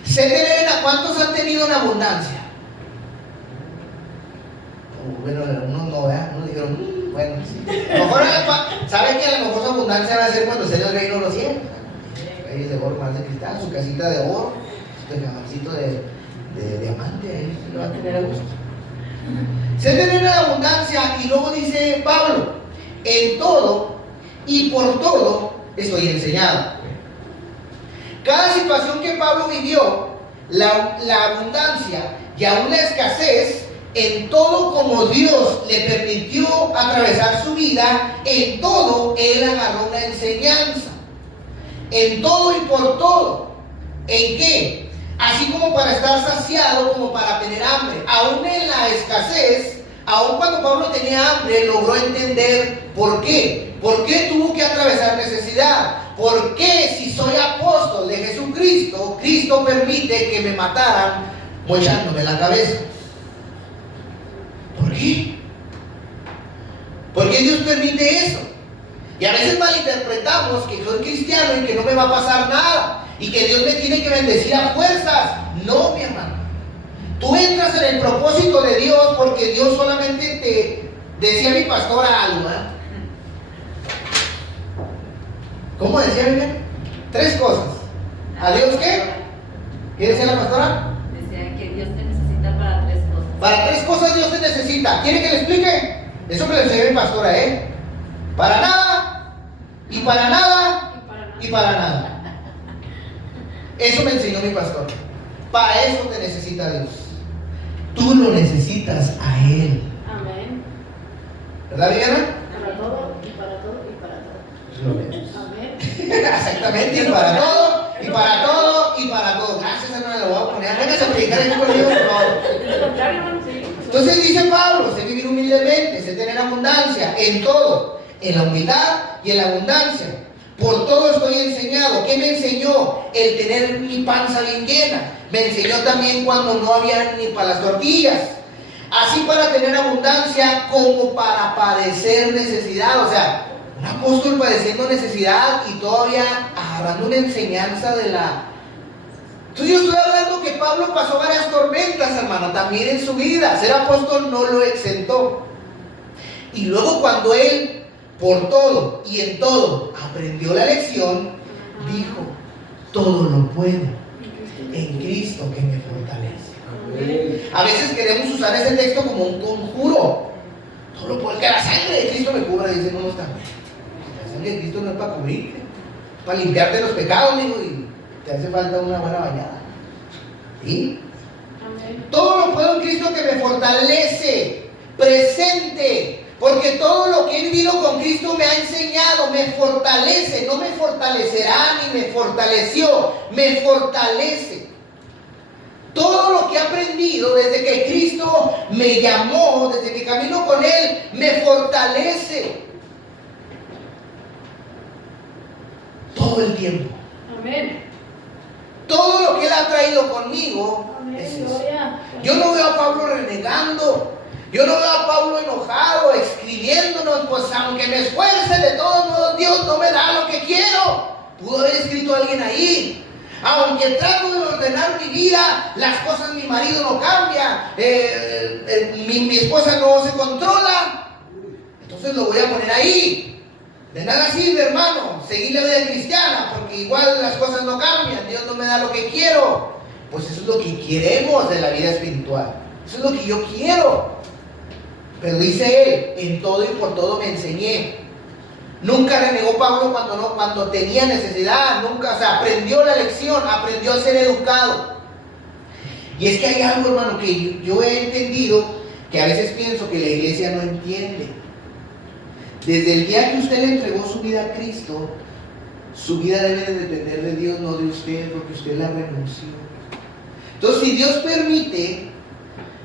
Sé tener ¿cuántos han tenido en abundancia? Bueno, unos no, ¿verdad? Unos dijeron, bueno, sí. A lo mejor, ¿saben que a lo mejor su abundancia va a ser cuando esté en el reino de los cielos? Reyes de oro, más de cristal, su casita de oro, su cajoncito de diamante, ahí lo va a tener a gusto. Sé tener en abundancia, y luego dice Pablo, en todo y por todo estoy enseñado. Cada situación que Pablo vivió, la abundancia y aún la escasez, en todo como Dios le permitió atravesar su vida, en todo él agarró una enseñanza. En todo y por todo. ¿En qué? Así como para estar saciado, como para tener hambre. Aún en la escasez, aún cuando Pablo tenía hambre, logró entender por qué. ¿Por qué tuvo que atravesar necesidad? ¿Por qué si soy apóstol de Jesucristo, Cristo permite que me mataran mochándome la cabeza? ¿Por qué? ¿Por qué Dios permite eso? Y a veces malinterpretamos que soy cristiano y que no me va a pasar nada y que Dios me tiene que bendecir a fuerzas. No, mi hermano. Tú entras en el propósito de Dios porque Dios solamente te decía mi pastora algo, ¿eh? ¿Cómo decía bien? 3 cosas. ¿A Dios qué? ¿Qué decía la pastora? Decía que Dios te necesita para 3 cosas. Para 3 cosas Dios te necesita. ¿Quiere que le explique? Eso me lo enseñó mi pastora, ¿eh? Para nada, y para nada, y para nada. Eso me enseñó mi pastor. Para eso te necesita Dios. Tú lo necesitas a Él. Amén. ¿Verdad, Viviana? Para todo, y para todo, y para todo. Eso lo vemos. Amén. Exactamente, y para todo, y para todo, y para todo. Gracias, hermano, lo voy a poner. Véngase a predicar aquí conmigo, por favor. De lo contrario, hermano, sí. Entonces dice Pablo, sé vivir humildemente, sé tener abundancia, en todo, en la humildad y en la abundancia. Por todo estoy enseñado. ¿Qué me enseñó? El tener mi panza bien llena. Me enseñó también cuando no había ni para las tortillas. Así para tener abundancia como para padecer necesidad. O sea, un apóstol padeciendo necesidad y todavía agarrando una enseñanza de la... Entonces yo estoy hablando que Pablo pasó varias tormentas, hermano, también en su vida. Ser apóstol no lo exentó. Y luego cuando él, por todo y en todo, aprendió la lección, dijo, todo lo puedo en Cristo que me fortalece. A veces queremos usar ese texto como un conjuro. Todo lo puedo, que la sangre de Cristo me cubra, dice, no está bien. La sangre de Cristo no es para cubrirte, es para limpiarte los pecados, amigo, y te hace falta una buena bañada. ¿Sí? Amén. Todo lo puedo en Cristo que me fortalece, presente, porque todo lo que he vivido con Cristo me ha enseñado, me fortalece, no me fortalecerá ni me fortaleció, me fortalece. Todo lo que he aprendido desde que Cristo me llamó, desde que camino con Él, me fortalece. Todo el tiempo. Amén. Todo lo que Él ha traído conmigo. Amén. Es eso. Gloria. Yo no veo a Pablo renegando. Yo no veo a Pablo enojado, escribiéndonos, pues aunque me esfuerce, de todos modos Dios no me da lo que quiero. Pudo haber escrito a alguien ahí. Aunque trato de ordenar mi vida, las cosas, mi marido no cambia, mi esposa no se controla. Entonces lo voy a poner ahí. De nada sirve, hermano, seguir la vida cristiana, porque igual las cosas no cambian, Dios no me da lo que quiero. Pues eso es lo que queremos de la vida espiritual. Eso es lo que yo quiero. Pero dice él, en todo y por todo me enseñé. Nunca renegó Pablo cuando tenía necesidad, nunca, o sea, aprendió la lección, aprendió a ser educado. Y es que hay algo, hermano, que yo he entendido, que a veces pienso que la iglesia no entiende. Desde el día que usted le entregó su vida a Cristo, su vida debe de depender de Dios, no de usted, porque usted la renunció. Entonces, si Dios permite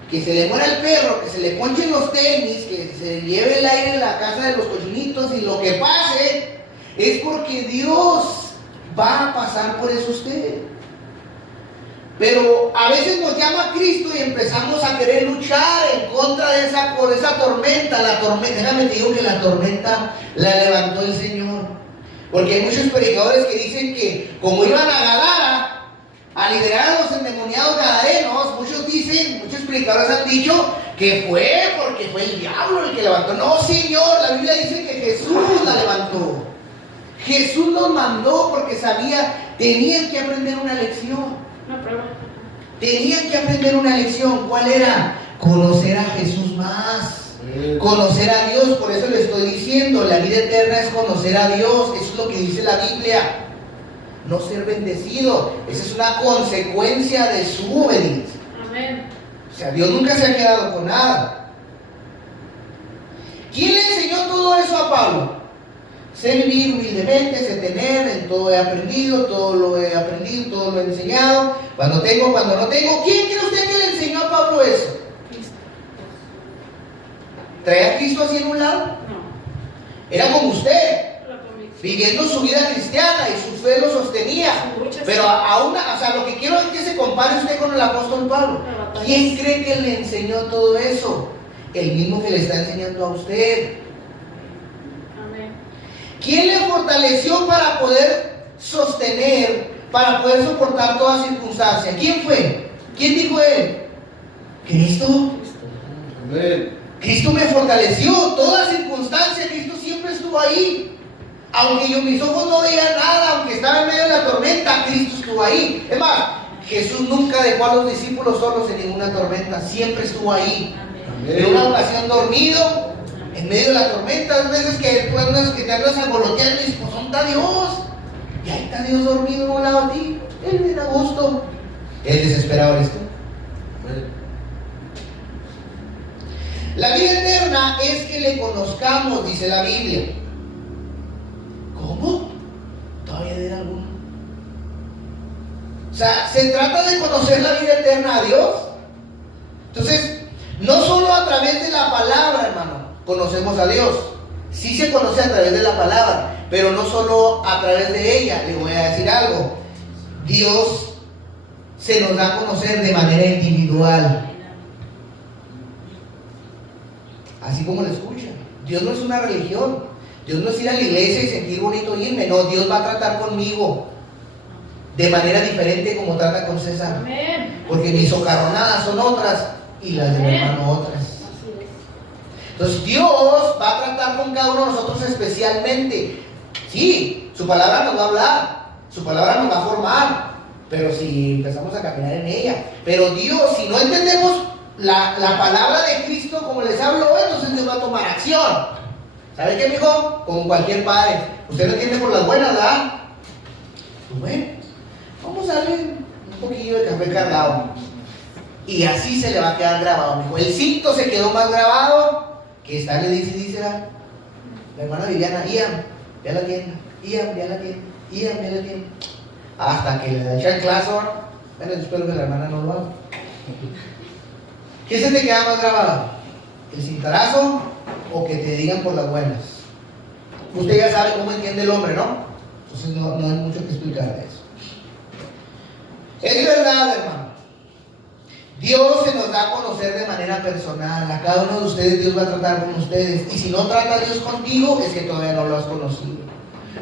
que se le muera el perro, que se le ponchen los tenis, que se lleve el aire en la casa de los cochinitos y lo que pase, es porque Dios va a pasar por eso usted. Pero a veces nos llama Cristo y empezamos a querer luchar en contra de por esa tormenta. Déjame te digo que la tormenta la levantó el Señor. Porque hay muchos predicadores que dicen que como iban a Gadara a liberar a los endemoniados gadarenos, muchos predicadores han dicho que fue porque fue el diablo el que levantó. No, Señor, la Biblia dice que Jesús la levantó. Jesús los mandó porque tenían que aprender una lección. Tenían que aprender una lección. ¿Cuál era? Conocer a Jesús más. Conocer a Dios. Por eso le estoy diciendo, la vida eterna es conocer a Dios. Eso es lo que dice la Biblia. No ser bendecido. Esa es una consecuencia de su obediencia. Amén. O sea, Dios nunca se ha quedado con nada. ¿Quién le enseñó todo eso a Pablo? Sé vivir humildemente, sé tener, en todo he aprendido, todo lo he enseñado, cuando tengo, cuando no tengo. ¿Quién cree usted que le enseñó a Pablo eso? ¿Traía a Cristo así en un lado? No. Era como usted, viviendo su vida cristiana y su fe lo sostenía. Pero lo que quiero es que se compare usted con el apóstol Pablo. ¿Quién cree que le enseñó todo eso? El mismo que le está enseñando a usted. ¿Quién le fortaleció para poder sostener, para poder soportar toda circunstancia? ¿Quién fue? ¿Quién dijo él? Cristo. Amén. Cristo me fortaleció, toda circunstancia, Cristo siempre estuvo ahí. Aunque mis ojos no veían nada, aunque estaba en medio de la tormenta, Cristo estuvo ahí. Es más, Jesús nunca dejó a los discípulos solos en ninguna tormenta, siempre estuvo ahí. En una ocasión dormido, en medio de la tormenta, hay veces que te andas angoloteando y dices, pues ¿dónde está Dios? Y ahí está Dios dormido a un lado de ti, Él viene a gusto. El desesperado eres tú. La vida eterna es que le conozcamos, dice la Biblia. ¿Cómo? Todavía de alguno. O sea, se trata de conocer la vida eterna a Dios. Entonces, no solo a través de la palabra, hermano, conocemos a Dios. Sí se conoce a través de la palabra, pero no solo a través de ella. Le voy a decir algo. Dios se nos da a conocer de manera individual. Así como lo escuchan. Dios no es una religión. Dios no es ir a la iglesia y sentir bonito irme. No, Dios va a tratar conmigo de manera diferente como trata con César. Amén. Porque mis socarronadas son otras y las de mi hermano otras. Entonces Dios va a tratar con cada uno de nosotros especialmente. Sí, su palabra nos va a hablar, su palabra nos va a formar, pero si empezamos a caminar en ella. Pero Dios, si no entendemos la palabra de Cristo como les hablo hoy, entonces Dios va a tomar acción. ¿Sabe qué, mijo? Como cualquier padre, usted lo entiende por las buenas, ¿verdad? Pues bueno, vamos a darle un poquillo de café cargado. Y así se le va a quedar grabado, mijo. El cinto se quedó más grabado que está, le dice la hermana Viviana, Ian, ya la tienda, Ian, ya la tienda, Ian, ya la tienda. Hasta que le da el chanclazo. Bueno, espero que la hermana no lo haga. ¿Qué se te queda más grabado? ¿El cintarazo o que te digan por las buenas? Usted ya sabe cómo entiende el hombre, ¿no? Entonces no hay mucho que explicar de eso. Es verdad, hermano. Dios se nos da a conocer de manera personal. A cada uno de ustedes Dios va a tratar con ustedes. Y si no trata Dios contigo, es que todavía no lo has conocido.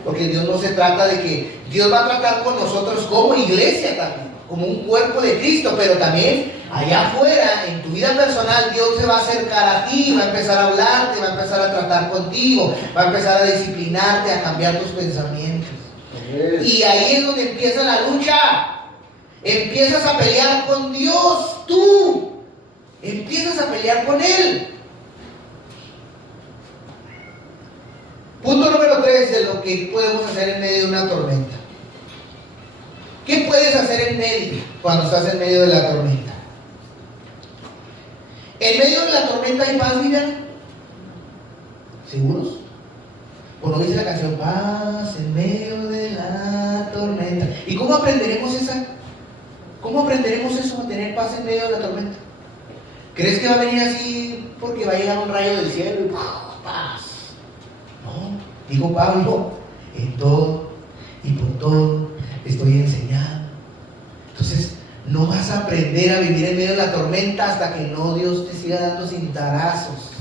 Porque Dios no se trata de que... Dios va a tratar con nosotros como iglesia también, como un cuerpo de Cristo, pero también allá afuera, en tu vida personal, Dios se va a acercar a ti, va a empezar a hablarte, va a empezar a tratar contigo, va a empezar a disciplinarte, a cambiar tus pensamientos. Y ahí es donde empieza la lucha. Empiezas a pelear con Dios, tú. Empiezas a pelear con Él. Punto número 3 de lo que podemos hacer en medio de una tormenta. ¿Qué puedes hacer en medio cuando estás en medio de la tormenta? ¿En medio de la tormenta hay paz, Viviana? ¿Seguros? ¿O no dice la canción? Paz en medio de la tormenta. ¿Y cómo aprenderemos esa? ¿Cómo aprenderemos eso, a tener paz en medio de la tormenta? ¿Crees que va a venir así porque va a llegar un rayo del cielo y paz? No, dijo Pablo, en todo y por todo estoy enseñando. Entonces, no vas a aprender a vivir en medio de la tormenta hasta que no Dios te siga dando cintarazos.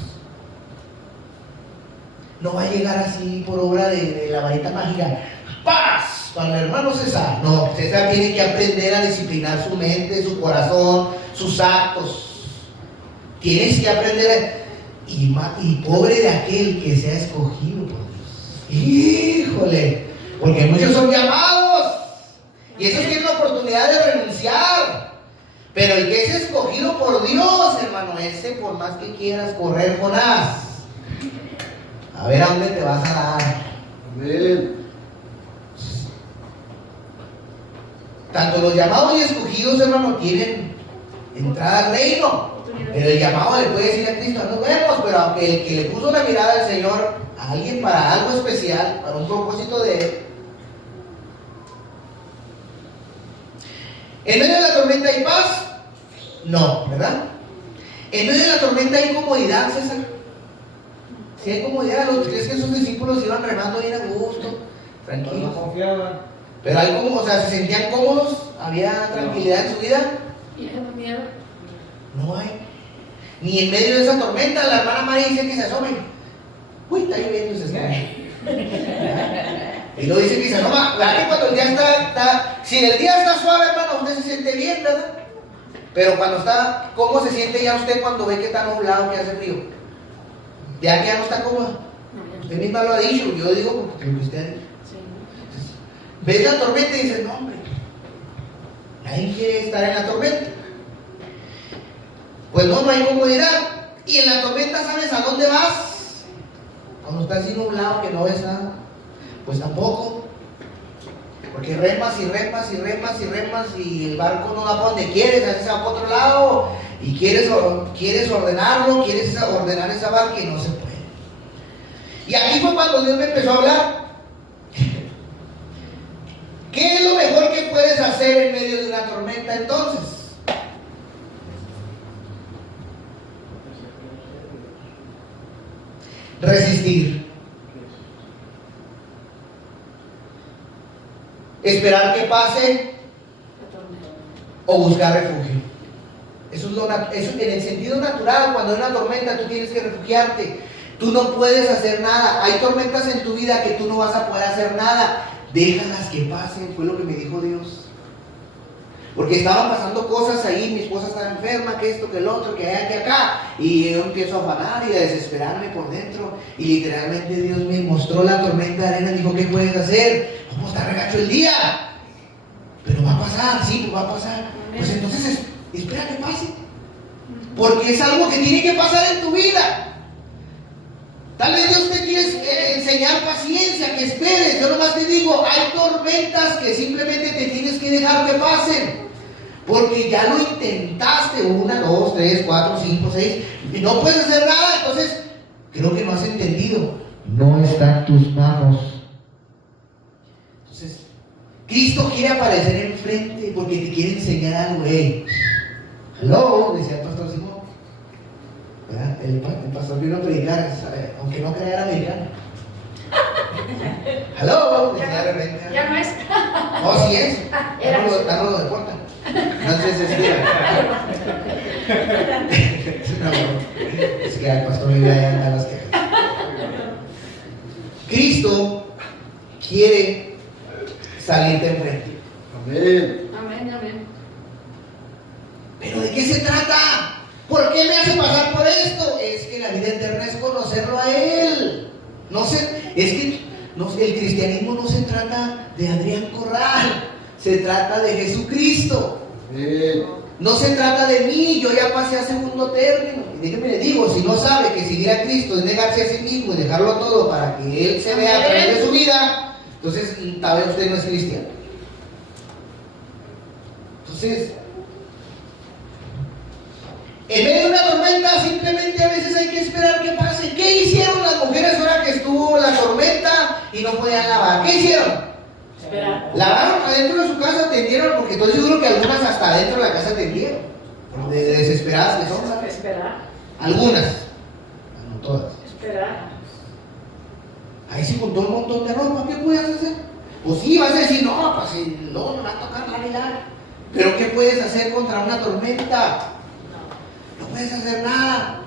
No va a llegar así por obra de la varita mágica. ¡Paz! Cuando el hermano César. No, César tiene que aprender a disciplinar su mente, su corazón, sus actos. Tienes que aprender y pobre de aquel que sea escogido por Dios. Híjole, porque muchos son llamados y esos tienen la oportunidad de renunciar. Pero el que es escogido por Dios, hermano, ese por más que quieras correr, Jonás, a ver a dónde te vas a dar. Amén. Tanto los llamados y escogidos, hermano, tienen entrada al reino. Pero el llamado le puede decir a Cristo, nos vemos, pero aunque el que le puso la mirada al Señor, a alguien para algo especial, para un propósito de Él. ¿En medio de la tormenta hay paz? No, ¿verdad? En medio de la tormenta hay comodidad, César. Si hay comodidad, ¿crees que esos discípulos iban remando bien a gusto, tranquilos? No confiaban. Pero hay como, o sea, se sentían cómodos, había tranquilidad en su vida. No hay. Ni en medio de esa tormenta, la hermana María dice que se asomen. Uy, está lloviendo y se asomen. Y luego dice que se asoma. ¿Verdad que cuando el día está, si el día está suave, hermano, usted se siente bien, ¿verdad? Pero cuando está, ¿cómo se siente ya usted cuando ve que está nublado, que hace frío? Ya que ya no está cómodo. Usted misma lo ha dicho, yo digo porque lo que usted ha dicho. Ves la tormenta y dices, no, hombre, nadie quiere estar en la tormenta. Pues no hay comodidad. Y en la tormenta, ¿sabes a dónde vas? Cuando está así nublado, que no ves nada, pues tampoco. Porque remas y remas y remas y remas y el barco no va para donde quieres, a veces va para otro lado y quieres ordenarlo, quieres ordenar esa barca y no se puede. Y aquí fue cuando Dios me empezó a hablar. ¿Qué es lo mejor que puedes hacer en medio de una tormenta entonces? Resistir. Esperar que pase o buscar refugio. Eso en el sentido natural. Cuando hay una tormenta tú tienes que refugiarte. Tú no puedes hacer nada. Hay tormentas en tu vida que tú no vas a poder hacer nada. Déjalas que pasen, fue lo que me dijo Dios. Porque estaban pasando cosas ahí, mi esposa estaba enferma, que esto, que el otro, que allá, que acá. Y yo empiezo a afanar y a desesperarme por dentro. Y literalmente Dios me mostró la tormenta de arena y dijo, ¿qué puedes hacer? ¿Cómo está regacho el día? Pero va a pasar, sí, pues va a pasar. Pues entonces espera que pase. Porque es algo que tiene que pasar en tu vida. Tal vez Dios te quiere enseñar paciencia, que esperes. Yo nomás te digo, hay tormentas que simplemente te tienes que dejar que pasen. Porque ya lo intentaste, 1, 2, 3, 4, 5, 6, y no puedes hacer nada. Entonces, creo que no has entendido. No está en tus manos. Entonces, Cristo quiere aparecer enfrente porque te quiere enseñar algo. Hey, hello, decía el pastor Simón. El pastor vino a predicar, aunque no crea era americano. Hello, decía de repente. Ya no es. No, sí es. Ya no lo deportan. No sé si es es que el pastor vive allá en Dallas, Texas. Cristo quiere salirte enfrente. Amén. Amén, amén. ¿Pero de qué se trata? ¿Por qué me hace pasar por esto? Es que la vida eterna es conocerlo a Él. El cristianismo no se trata de Adrián Corral, se trata de Jesucristo. No se trata de mí, yo ya pasé a segundo término. Y déjeme le digo, si no sabe que seguir a Cristo es negarse a sí mismo y dejarlo todo para que Él se vea a través de su vida, entonces tal vez usted no es cristiano. Entonces, en medio de una tormenta simplemente a veces hay que esperar que pase. ¿Qué hicieron las mujeres ahora que estuvo la tormenta y no podían lavar? ¿Qué hicieron? Esperar. Lavaron adentro de su casa, tendieron, porque estoy seguro que algunas hasta adentro de la casa tendieron. De desesperadas que son, ¿sabes? Esperar. Algunas, no todas. Esperar. Ahí se juntó un montón de ropa, ¿qué puedes hacer? Pues sí, vas a decir, no, pues si no, me va a tocar la vida. Pero ¿qué puedes hacer contra una tormenta? No puedes hacer nada.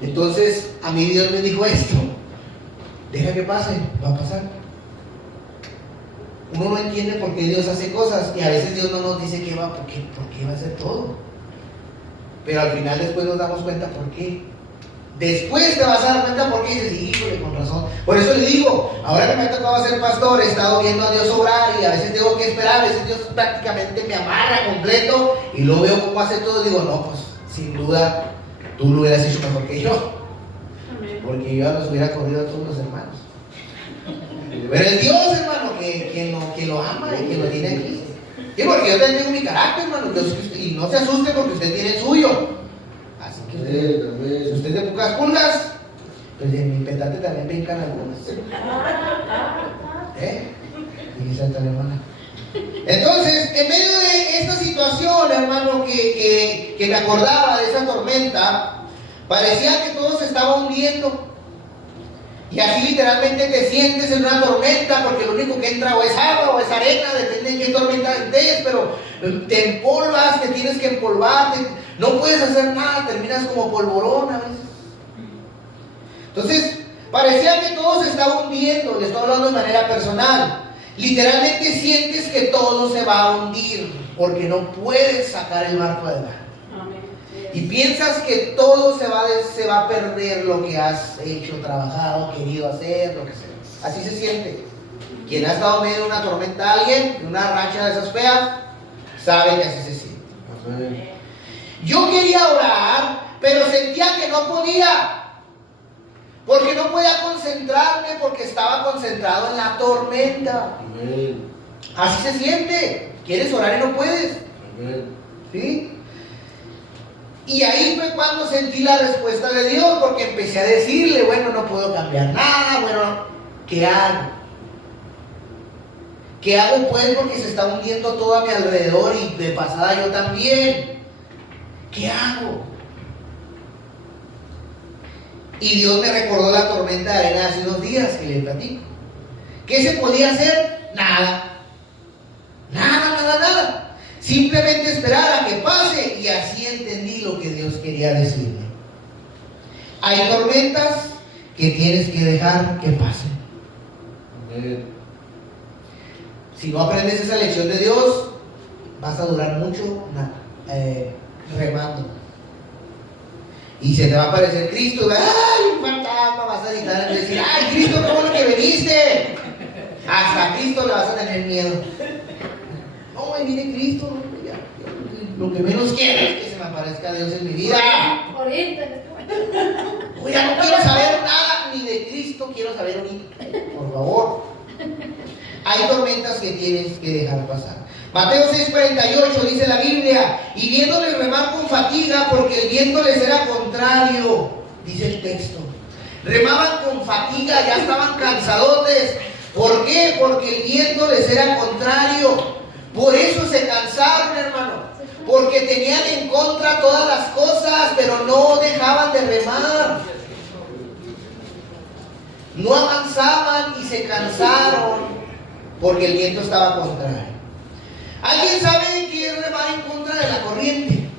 Entonces, a mí Dios me dijo esto: deja que pase, va a pasar. Uno no entiende por qué Dios hace cosas y a veces Dios no nos dice por qué va a hacer todo. Pero al final después nos damos cuenta por qué. Después te vas a dar cuenta por qué y dices, híjole, con razón. Por eso le digo, ahora que me ha tocado ser pastor, he estado viendo a Dios obrar y a veces tengo que esperar, a veces Dios prácticamente me amarra completo y luego veo cómo hace todo y digo, no, pues sin duda tú lo hubieras hecho mejor que yo. Porque yo ya los hubiera corrido a todos los hermanos. Pero es Dios, hermano, quien lo ama y quien lo tiene aquí. Y porque yo tengo mi carácter, hermano, y no se asuste porque usted tiene el suyo. Así que si usted es de pocas pulgas, pues en mi petate también brincan algunas. Y esa tal hermana. Entonces, en medio de esta situación, hermano, que me acordaba de esa tormenta, parecía que todo se estaba hundiendo. Y así literalmente te sientes en una tormenta, porque lo único que entra o es agua o es arena, depende de qué tormenta estés, pero te empolvas, te tienes que empolvar, no puedes hacer nada, terminas como polvorón a veces. Entonces, parecía que todo se estaba hundiendo, le estoy hablando de manera personal. Literalmente sientes que todo se va a hundir, porque no puedes sacar el barco adelante. Y piensas que todo se va a perder, lo que has hecho, trabajado, querido hacer, lo que sea. Así se siente. Quien ha estado en medio de una tormenta, alguien, de una racha de esas feas, sabe que así se siente. Amén. Yo quería orar, pero sentía que no podía. Porque no podía concentrarme, porque estaba concentrado en la tormenta. Amén. Así se siente. Quieres orar y no puedes. Amén. ¿Sí? Y ahí fue cuando sentí la respuesta de Dios, porque empecé a decirle, bueno, no puedo cambiar nada, bueno, ¿qué hago? ¿Qué hago pues? Porque se está hundiendo todo a mi alrededor y de pasada yo también. ¿Qué hago? Y Dios me recordó la tormenta de arena de hace 2 días que le platico. ¿Qué se podía hacer? Nada. Nada. Simplemente esperar a que pase, y así entendí lo que Dios quería decirme. Hay tormentas que tienes que dejar que pasen. Amén. Si no aprendes esa lección de Dios, vas a durar mucho remando. Y se te va a aparecer Cristo, y ¡ay, un fantasma! Vas a gritar y decir, ¡ay, Cristo, qué bueno que viniste! Hasta a Cristo le vas a tener miedo. No, ahí viene Cristo. Lo que menos quiero es que se me aparezca Dios en mi vida. Ahorita. Oiga, no quiero saber nada ni de Cristo, quiero saber ahorita. Por favor. Hay tormentas que tienes que dejar pasar. Mateo 6:48 dice la Biblia: y viéndole remar con fatiga, porque el viento les era contrario. Dice el texto. Remaban con fatiga, ya estaban cansadotes. ¿Por qué? Porque el viento les era contrario. Por eso se cansaron, hermano. Porque tenían en contra todas las cosas, pero no dejaban de remar. No avanzaban y se cansaron porque el viento estaba contrario. ¿Alguien sabe qué es remar en contra de la corriente?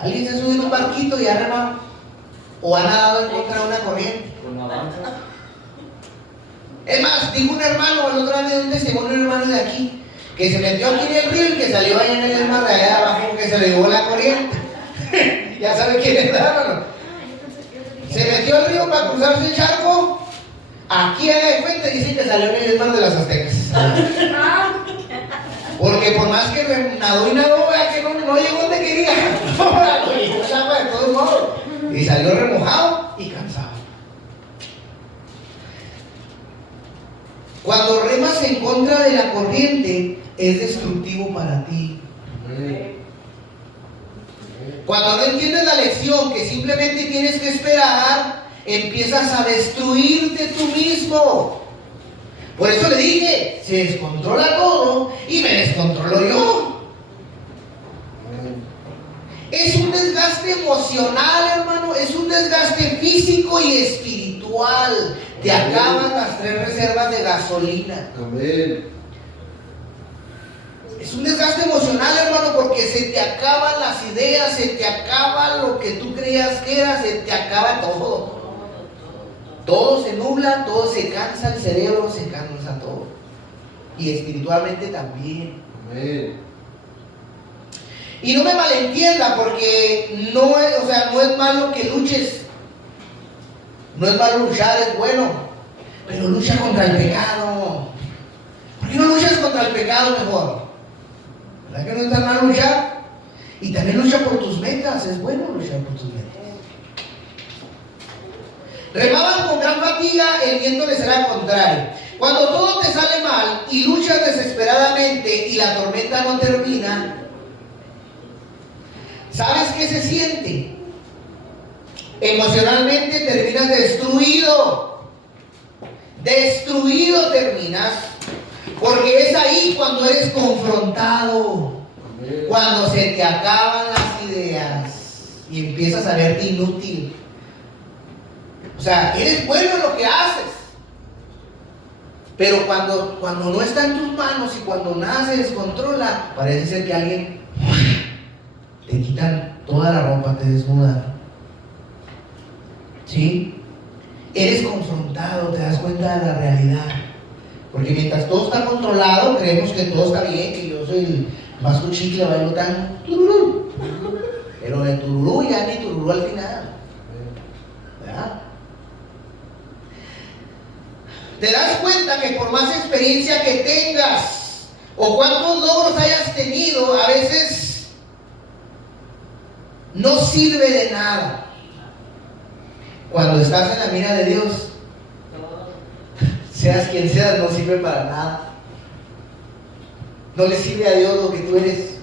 ¿Alguien se ha subido en un barquito y ha remado? ¿O ha nadado en contra de una corriente? Con avanza. Es más, dijo un hermano, el otro día de un testimonio, un hermano de aquí, que se metió aquí en el río y que salió allá en el mar de allá abajo, que se le llevó la corriente. Ya sabe quién es, hermano. Se metió al río para cruzarse el charco. Aquí en la fuente dicen que salió en el mar de las Aztecas. Porque por más que nadó y nadó, vea que no llegó donde quería. No llegó el agua de todos modos. Y salió remojado y cansado. Cuando remas en contra de la corriente, es destructivo para ti. Cuando no entiendes la lección, que simplemente tienes que esperar, empiezas a destruirte tú mismo. Por eso le dije, se descontrola todo y me descontrolo yo. Es un desgaste emocional, hermano, es un desgaste físico y espiritual. Te acaban las 3 reservas de gasolina. Amén. Es un desgaste emocional, hermano, porque se te acaban las ideas, se te acaba lo que tú creías que era, se te acaba todo. Todo se nubla, todo se cansa, el cerebro se cansa todo. Y espiritualmente también. Amén. Y no me malentienda, porque no es malo que luches. No es malo luchar, es bueno. Pero lucha contra el pecado. ¿Por qué no luchas contra el pecado mejor? ¿Verdad que no es tan mal luchar? Y también lucha por tus metas, es bueno luchar por tus metas. Remaban con gran fatiga, el viento les era contrario. Cuando todo te sale mal y luchas desesperadamente y la tormenta no termina, ¿sabes qué se siente? Emocionalmente terminas destruido. Destruido terminas. Porque es ahí cuando eres confrontado. Amén. Cuando se te acaban las ideas y empiezas a verte inútil. O sea, eres bueno en lo que haces. Pero cuando no está en tus manos y cuando nada se descontrola, parece ser que alguien te quitan toda la ropa, te desnudan. ¿Sí? Eres confrontado, te das cuenta de la realidad. Porque mientras todo está controlado, creemos que todo está bien, que yo soy el más chicle, bailo tan tururú. Pero de tururú ya ni tururú al final. ¿Verdad? Te das cuenta que por más experiencia que tengas o cuántos logros hayas tenido, a veces no sirve de nada. Cuando estás en la mira de Dios, seas quien seas, no sirve para nada. No le sirve a Dios lo que tú eres.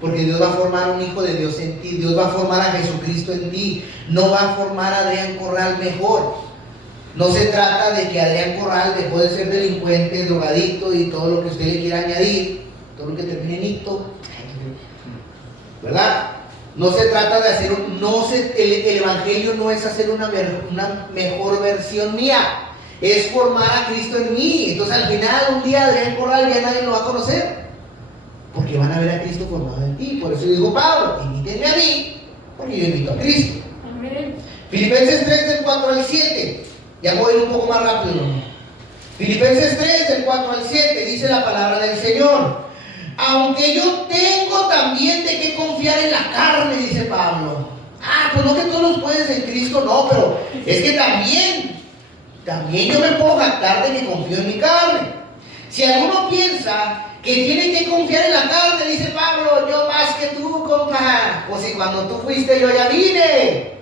Porque Dios va a formar un hijo de Dios en ti. Dios va a formar a Jesucristo en ti. No va a formar a Adrián Corral mejor. No se trata de que Adrián Corral dejó de ser delincuente, drogadicto y todo lo que usted le quiera añadir. Todo lo que termine en icto. ¿Verdad? No se trata de hacer el evangelio no es hacer una mejor versión mía. Es formar a Cristo en mí. Entonces al final un día Adrián Corral ya nadie lo va a conocer. Porque van a ver a Cristo formado en ti. Por eso dijo Pablo, imítenme a mí, porque yo imito a Cristo. Amén. Filipenses 3 del 4 al 7. Ya voy a ir un poco más rápido. Filipenses 3 del 4 al 7 dice la palabra del Señor. Aunque yo tengo también de qué confiar en la carne, dice Pablo. Pues no que todos los puedes en Cristo, no, pero es que también yo me puedo jactar de que confío en mi carne. Si alguno piensa que tiene que confiar en la carne, dice Pablo, yo más que tú, compa. Pues si cuando tú fuiste yo ya vine.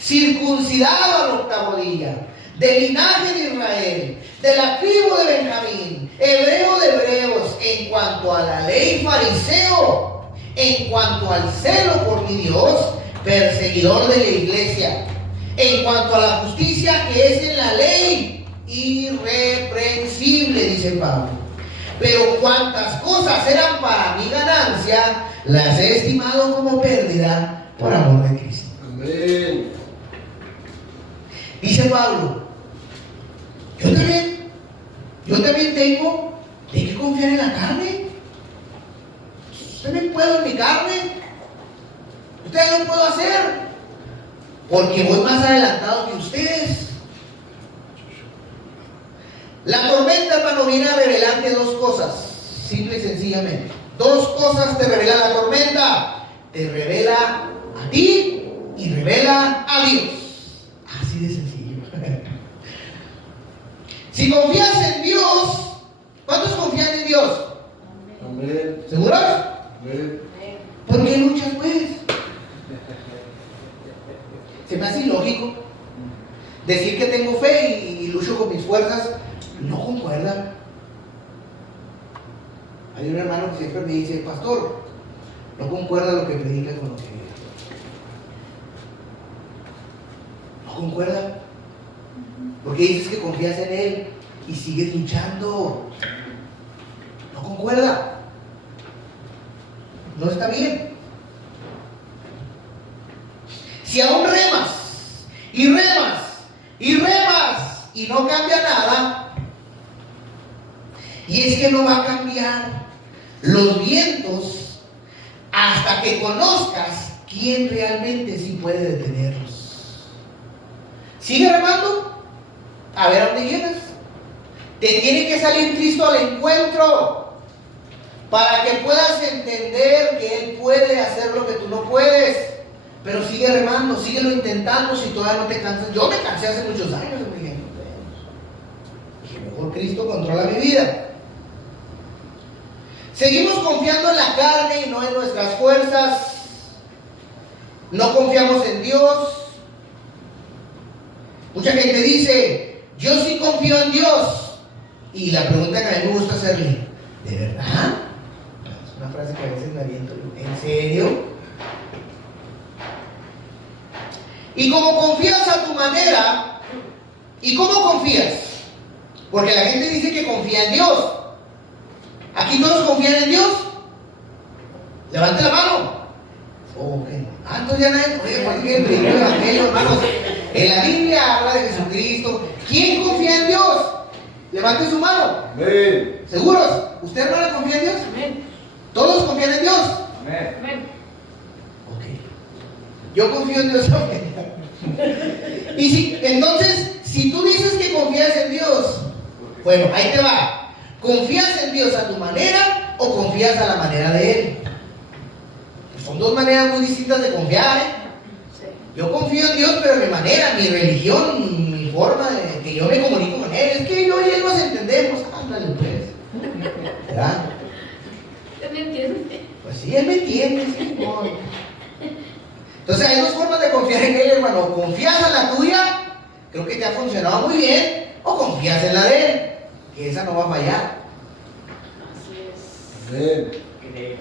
Circuncidado al octavo día, del linaje de Israel, de la tribu de Benjamín, hebreo de hebreos, en cuanto a la ley fariseo, en cuanto al celo por mi Dios, perseguidor de la iglesia, en cuanto a la justicia que es en la ley, irreprensible, dice Pablo. Pero cuantas cosas eran para mi ganancia, las he estimado como pérdida por amor de Cristo. Amén. Dice Pablo, yo también tengo de qué confiar en la carne. Yo también puedo en mi carne. Yo también lo puedo hacer. Porque voy más adelantado que ustedes. La tormenta, hermano, viene a revelarte dos cosas. Simple y sencillamente. Dos cosas te revela la tormenta. Te revela a ti y revela a Dios. Así de sencillo. Si confías en Dios, ¿cuántos confían en Dios? Amén. ¿Seguros? Amén. ¿Por qué luchas, pues? Se me hace ilógico decir que tengo fe y lucho con mis fuerzas. No concuerda. Hay un hermano que siempre me dice, pastor, no concuerda lo que predica con lo que vive. No concuerda. Porque dices que confías en Él y sigues luchando. No concuerda. No está bien. Si aún remas y remas y remas y no cambia nada, y es que no va a cambiar los vientos hasta que conozcas quién realmente sí puede detenerlos. Sigue remando, a ver a dónde llegas. Te tiene que salir Cristo al encuentro para que puedas entender que Él puede hacer lo que tú no puedes. Pero sigue remando, síguelo intentando si todavía no te cansas. Yo me cansé hace muchos años, me dije, mejor Cristo controla mi vida. Seguimos confiando en la carne y no en nuestras fuerzas. No confiamos en Dios. Mucha gente dice, yo sí confío en Dios. Y la pregunta que a mí me gusta hacerle, ¿de verdad? Es una frase que a veces me aviento. ¿En serio? Y como confías a tu manera, ¿y cómo confías? Porque la gente dice que confía en Dios. ¿Aquí todos confían en Dios? Levante la mano. Ok. Entonces ya nadie. Oye, ¿por qué el Evangelio, hermanos? En la Biblia habla de Jesucristo. ¿Quién confía en Dios? Levante su mano. Amén. ¿Seguros? ¿Usted, hermano, confía en Dios? Amén. ¿Todos confían en Dios? Amén. Amén. Ok. Yo confío en Dios. Y si, entonces, si tú dices que confías en Dios, bueno, ahí te va. ¿Confías en Dios a tu manera o confías a la manera de Él? Pues son dos maneras muy distintas de confiar, ¿eh? Sí. Yo confío en Dios, pero mi manera, mi religión, mi forma de que yo me comunico con Él, es que yo y Él nos entendemos. Ándale, pues. ¿Verdad? ¿Usted me entiende? Pues sí, Él me entiende, sí. No. Entonces hay dos formas de confiar en Él, hermano. ¿Confías en la tuya? Creo que te ha funcionado muy bien. ¿O confías en la de Él? Que esa no va a fallar. Así es. Amén.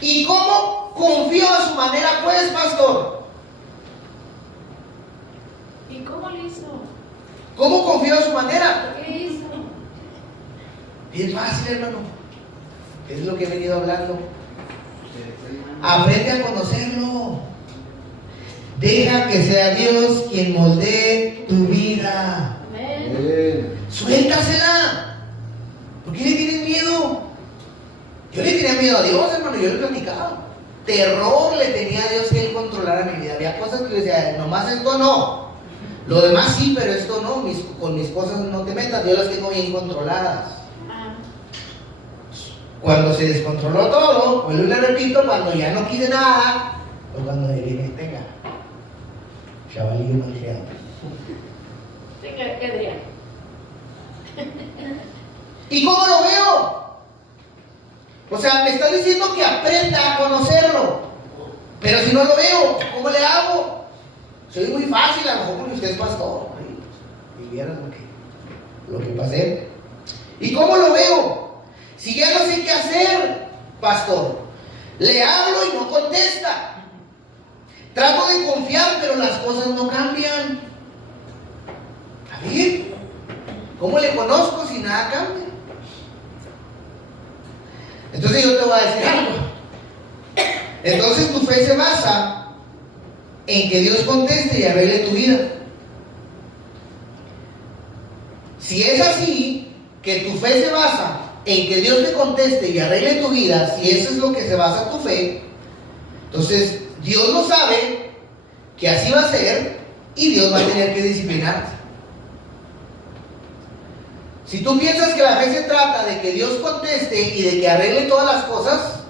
¿Y cómo confío a su manera, pues, pastor? ¿Y cómo lo hizo? ¿Cómo confío a su manera? ¿Qué hizo? Bien fácil, hermano. Es lo que he venido hablando. Aprende a conocerlo. Deja que sea Dios quien moldee tu vida. Amén. Amén. Suéltasela. ¿Por qué le tienes miedo? Yo le tenía miedo a Dios, hermano. Yo le he platicado. Terror le tenía a Dios que Él controlara mi vida. Había cosas que yo decía, nomás esto no. Lo demás sí, pero esto no. Con mis cosas no te metas. Yo las tengo bien controladas. Ah, Cuando se descontroló todo, vuelvo y le repito, cuando ya no quise nada, fue cuando le dije, tenga, chavalillo malcriado. tenga que Adrián. ¿Y cómo lo veo? O sea, me está diciendo que aprenda a conocerlo. Pero si no lo veo, ¿cómo le hago? Soy muy fácil, a lo mejor porque usted es pastor. Y vieron lo que pasé. ¿Y cómo lo veo? Si ya no sé qué hacer, pastor. Le hablo y no contesta. Trato de confiar, pero las cosas no cambian. A ver, ¿cómo le conozco si nada cambia? Entonces yo te voy a decir algo. Entonces tu fe se basa en que Dios conteste y arregle tu vida. Si es así, que tu fe se basa en que Dios te conteste y arregle tu vida, si eso es lo que se basa tu fe, entonces Dios lo sabe que así va a ser y Dios va a tener que disciplinarte. Si tú piensas que la fe se trata de que Dios conteste y de que arregle todas las cosas,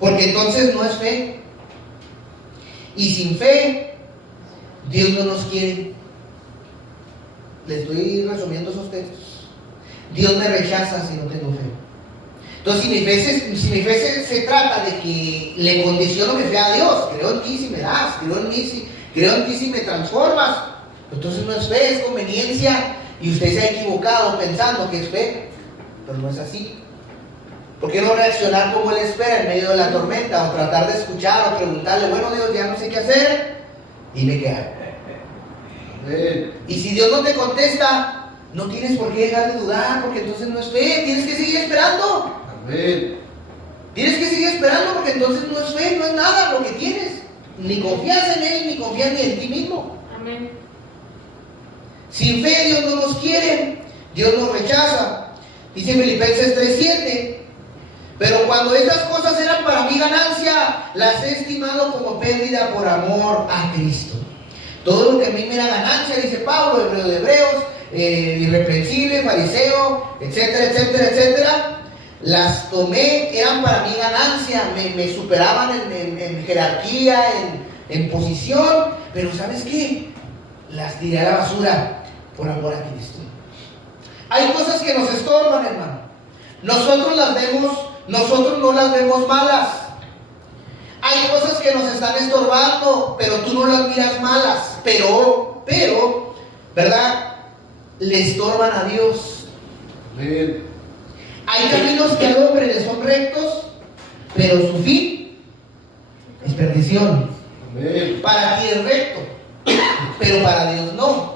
porque entonces no es fe. Y sin fe, Dios no nos quiere. Le estoy resumiendo esos textos. Dios me rechaza si no tengo fe. Entonces, si mi fe se trata de que le condiciono mi fe a Dios, creo en ti si me das, creo en ti si me transformas, entonces no es fe, es conveniencia, y usted se ha equivocado pensando que es fe, pero no es así. ¿Por qué no reaccionar como Él espera en medio de la tormenta, o tratar de escuchar o preguntarle, bueno Dios, ya no sé qué hacer, dime qué hago? Y si Dios no te contesta, no tienes por qué dejar de dudar, porque entonces no es fe, tienes que seguir esperando. Amén. Tienes que seguir esperando porque entonces no es fe, no es nada lo que tienes. Ni confías en Él, ni confías ni en ti mismo. Amén. Sin fe Dios no nos quiere, Dios nos rechaza. Dice Filipenses 3:7. Pero cuando estas cosas eran para mi ganancia, las he estimado como pérdida por amor a Cristo. Todo lo que a mí me era ganancia, dice Pablo, hebreo de hebreos, irreprensible, fariseo, etcétera, etcétera, etcétera, las tomé, eran para mi ganancia, me superaban en jerarquía, en posición, pero ¿sabes qué? Las tiré a la basura por amor a Cristo. Hay cosas que nos estorban, hermano. Nosotros no las vemos malas. Hay cosas que nos están estorbando, pero tú no las miras malas. Pero, ¿verdad? Le estorban a Dios. Amén. Hay caminos que al hombre le son rectos, pero su fin es perdición. Amén. Para ti es recto, pero para Dios no.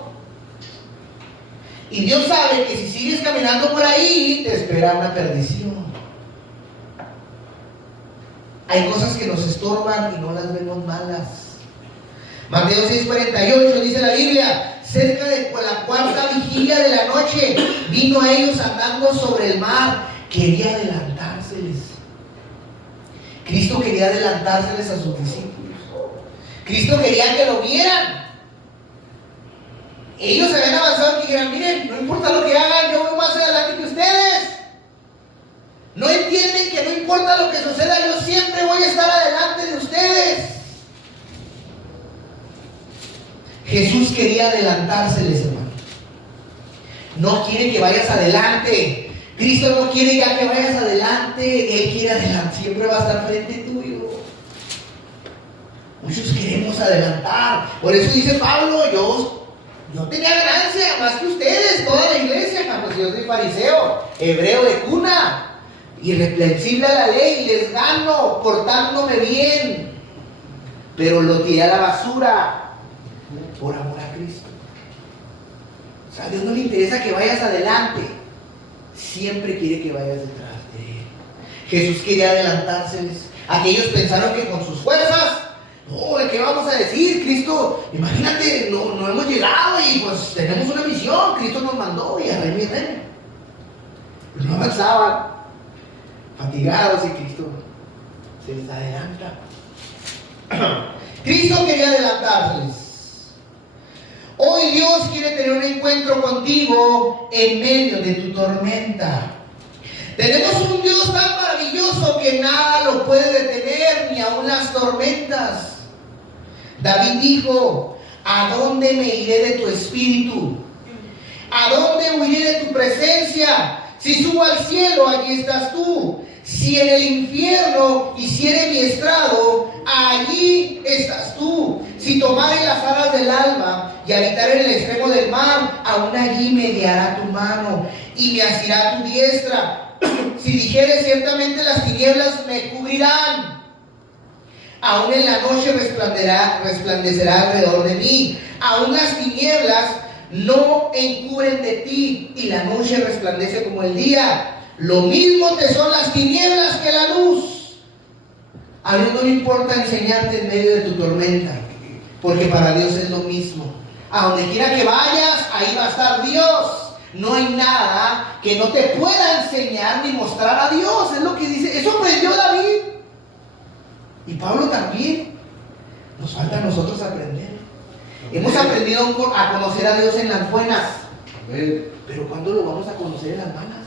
Y Dios sabe que si sigues caminando por ahí, te espera una perdición. Hay cosas que nos estorban y no las vemos malas. Mateo 6:48 dice la Biblia: cerca de la cuarta vigilia de la noche, vino a ellos andando sobre el mar. Quería adelantárseles. Cristo quería adelantárseles a sus discípulos. Cristo quería que lo vieran. Ellos habían avanzado y dijeran: miren, no importa lo que hagan, yo voy más adelante que ustedes. No entienden que no importa lo que suceda, yo siempre voy a estar adelante de ustedes. Jesús quería adelantárseles, hermano. No quiere que vayas adelante. Cristo no quiere ya que vayas adelante. Él quiere adelante, siempre va a estar frente tuyo. Muchos queremos adelantar. Por eso dice Pablo: yo tenía ganancia más que ustedes, toda la iglesia. Pues yo soy fariseo, hebreo de cuna, irreprensible a la ley, les gano portándome bien, pero lo tiré a la basura por amor a Cristo. O sea, a Dios no le interesa que vayas adelante, siempre quiere que vayas detrás de Él. Jesús quería adelantárseles. Aquellos pensaron que con sus fuerzas, ¿de qué vamos a decir? Cristo, imagínate, no hemos llegado y pues tenemos una misión, Cristo nos mandó y a rey mi rey. Pues no avanzaban, fatigados, y Cristo se les adelanta. Cristo quería adelantárseles. Hoy Dios quiere tener un encuentro contigo en medio de tu tormenta. Tenemos un Dios tan maravilloso que nada lo puede detener, ni aun las tormentas. David dijo: ¿a dónde me iré de tu espíritu? ¿A dónde huiré de tu presencia? Si subo al cielo, allí estás tú. Si en el infierno hiciere mi estrado, allí estás tú. Si tomare las alas del alma y habitar en el extremo del mar, aún allí me guiará tu mano y me asirá tu diestra. Si dijere: ciertamente las tinieblas me cubrirán, aún en la noche resplandecerá alrededor de mí. Aún las tinieblas no encubren de ti, y la noche resplandece como el día. Lo mismo te son las tinieblas que la luz. A Dios no le importa enseñarte en medio de tu tormenta, porque para Dios es lo mismo. A donde quiera que vayas, ahí va a estar Dios. No hay nada que no te pueda enseñar ni mostrar a Dios. Es lo que dice. Eso aprendió David. Y Pablo también. Nos falta a nosotros aprender. Hemos aprendido a conocer a Dios en las buenas. Pero ¿cuándo lo vamos a conocer en las malas?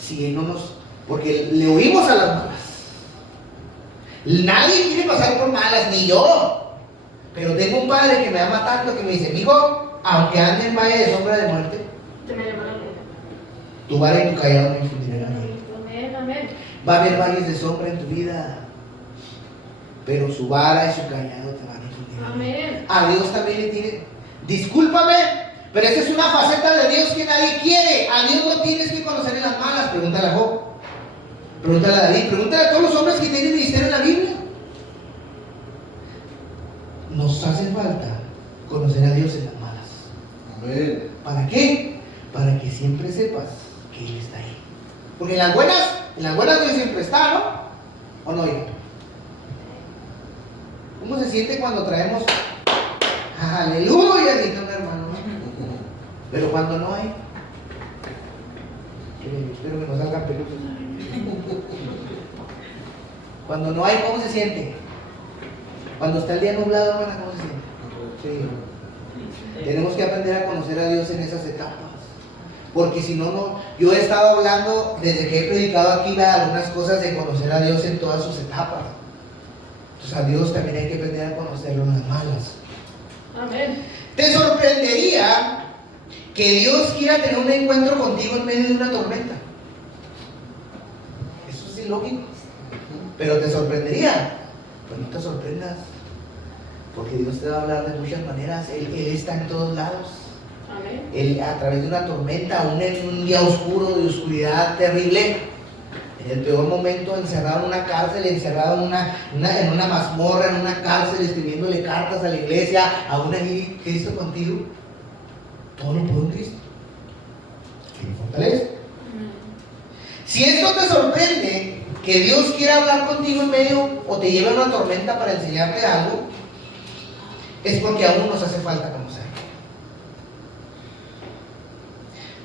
Si Él no nos... Porque le oímos a las malas. Nadie quiere pasar por malas, ni yo. Pero tengo un padre que me ama tanto que me dice: hijo, aunque ande en valle de sombra de muerte, tu vara y tu callado me infundirán a mí. Va a haber valles de sombra en tu vida, pero su vara y su callado te van a infundir a mí. A Dios también le tiene... Discúlpame, pero esa es una faceta de Dios que nadie quiere. A Dios lo tienes que conocer en las malas. Pregúntale a Job, pregúntale a David, pregúntale a todos los hombres que tienen ministerio en la Biblia. Nos hace falta conocer a Dios en las malas. Amén. ¿Para qué? Para que siempre sepas que Él está ahí. Porque en las buenas, En las buenas Dios siempre está, ¿no? ¿O no, hija? ¿Cómo se siente cuando traemos aleluya, dice un hermano? Pero cuando no hay, espero que no salgan peludos. Cuando no hay, ¿cómo se siente? Cuando está el día nublado, hermana, ¿cómo se siente? Sí. Tenemos que aprender a conocer a Dios en esas etapas. Porque si no, no. Yo he estado hablando, desde que he predicado aquí, algunas cosas de conocer a Dios en todas sus etapas. Entonces a Dios también hay que aprender a conocerlo en las malas. Amén. Te sorprendería que Dios quiera tener un encuentro contigo en medio de una tormenta. Eso es ilógico. Pero te sorprendería. Pues no te sorprendas. Porque Dios te va a hablar de muchas maneras. Él está en todos lados. Amén. Él, a través de una tormenta, en un día oscuro, de oscuridad terrible, en el peor momento, encerrado en una cárcel, encerrado en una mazmorra, en una cárcel, escribiéndole cartas a la iglesia, aún ahí Cristo contigo. Todo lo puedo en Cristo, que me fortalece. Si esto te sorprende, que Dios quiera hablar contigo en medio o te lleve a una tormenta para enseñarte algo, es porque aún nos hace falta conocer.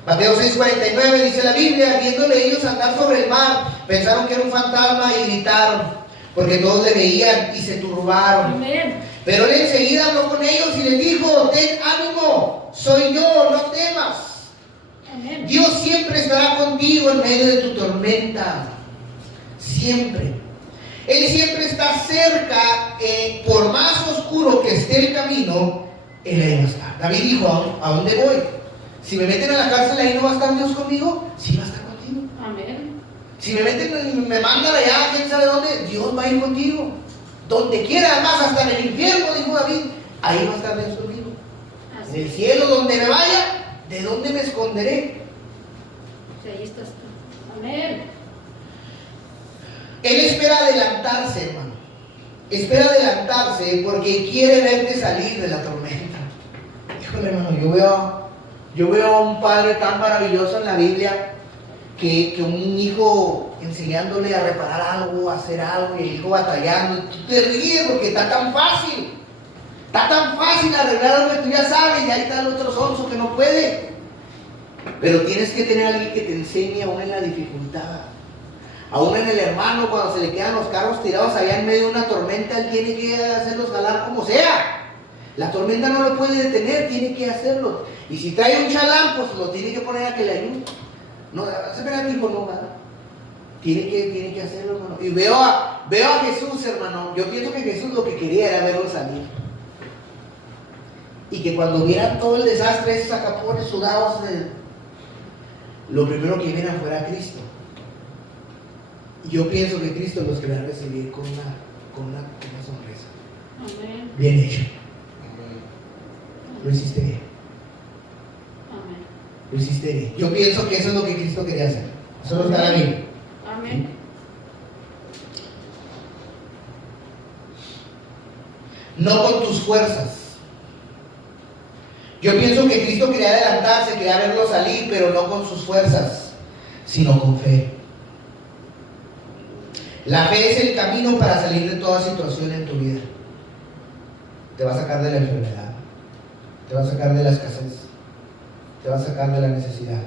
Mateo 6:49 dice la Biblia: viéndole ellos andar sobre el mar, pensaron que era un fantasma y gritaron, porque todos le veían y se turbaron. Amén. Pero él enseguida habló con ellos y les dijo: ten ánimo, soy yo, no temas. Amén. Dios siempre estará contigo en medio de tu tormenta. Siempre. Él siempre está cerca, por más oscuro que esté el camino, Él ahí va a estar. David dijo: ¿a dónde voy? Si me meten a la cárcel, ahí no va a estar Dios conmigo. Sí va a estar contigo. Amén. Si me meten, me mandan allá, quién sabe dónde, Dios va a ir contigo. Donde quiera, además, hasta en el infierno, dijo David, ahí va a estar Dios conmigo. Así. En el cielo, donde me vaya, ¿de dónde me esconderé? Sí, ahí estás tú. Amén. Él espera adelantarse, hermano. Espera adelantarse porque quiere verte salir de la tormenta. Híjole, hermano, yo veo a un padre tan maravilloso en la Biblia que un hijo enseñándole a reparar algo, a hacer algo, y el hijo batallando. Tú te ríes porque está tan fácil. Está tan fácil arreglar algo que tú ya sabes, y ahí está el otro sonso que no puede. Pero tienes que tener a alguien que te enseñe aún en la dificultad. Aún en el hermano, cuando se le quedan los carros tirados allá en medio de una tormenta, él tiene que hacerlos jalar como sea. La tormenta no lo puede detener, tiene que hacerlo. Y si trae un chalán, pues lo tiene que poner a que le ayude. No, espera, hijo, no, nada. Tiene que hacerlo, hermano. Y veo a Jesús, hermano. Yo pienso que Jesús lo que quería era verlo salir. Y que cuando vieran todo el desastre, esos acapones sudados, lo primero que vieran fuera a Cristo. Y yo pienso que Cristo los quería recibir con una sonrisa. Amén. Bien hecho. Lo hiciste bien. Amén. Lo hiciste bien. Yo pienso que eso es lo que Cristo quería hacer. Eso no está en la Biblia. Amén. No con tus fuerzas. Yo pienso que Cristo quería adelantarse, quería verlo salir, pero no con sus fuerzas, sino con fe. La fe es el camino para salir de toda situación en tu vida. Te va a sacar de la enfermedad, te va a sacar de la escasez, te va a sacar de la necesidad.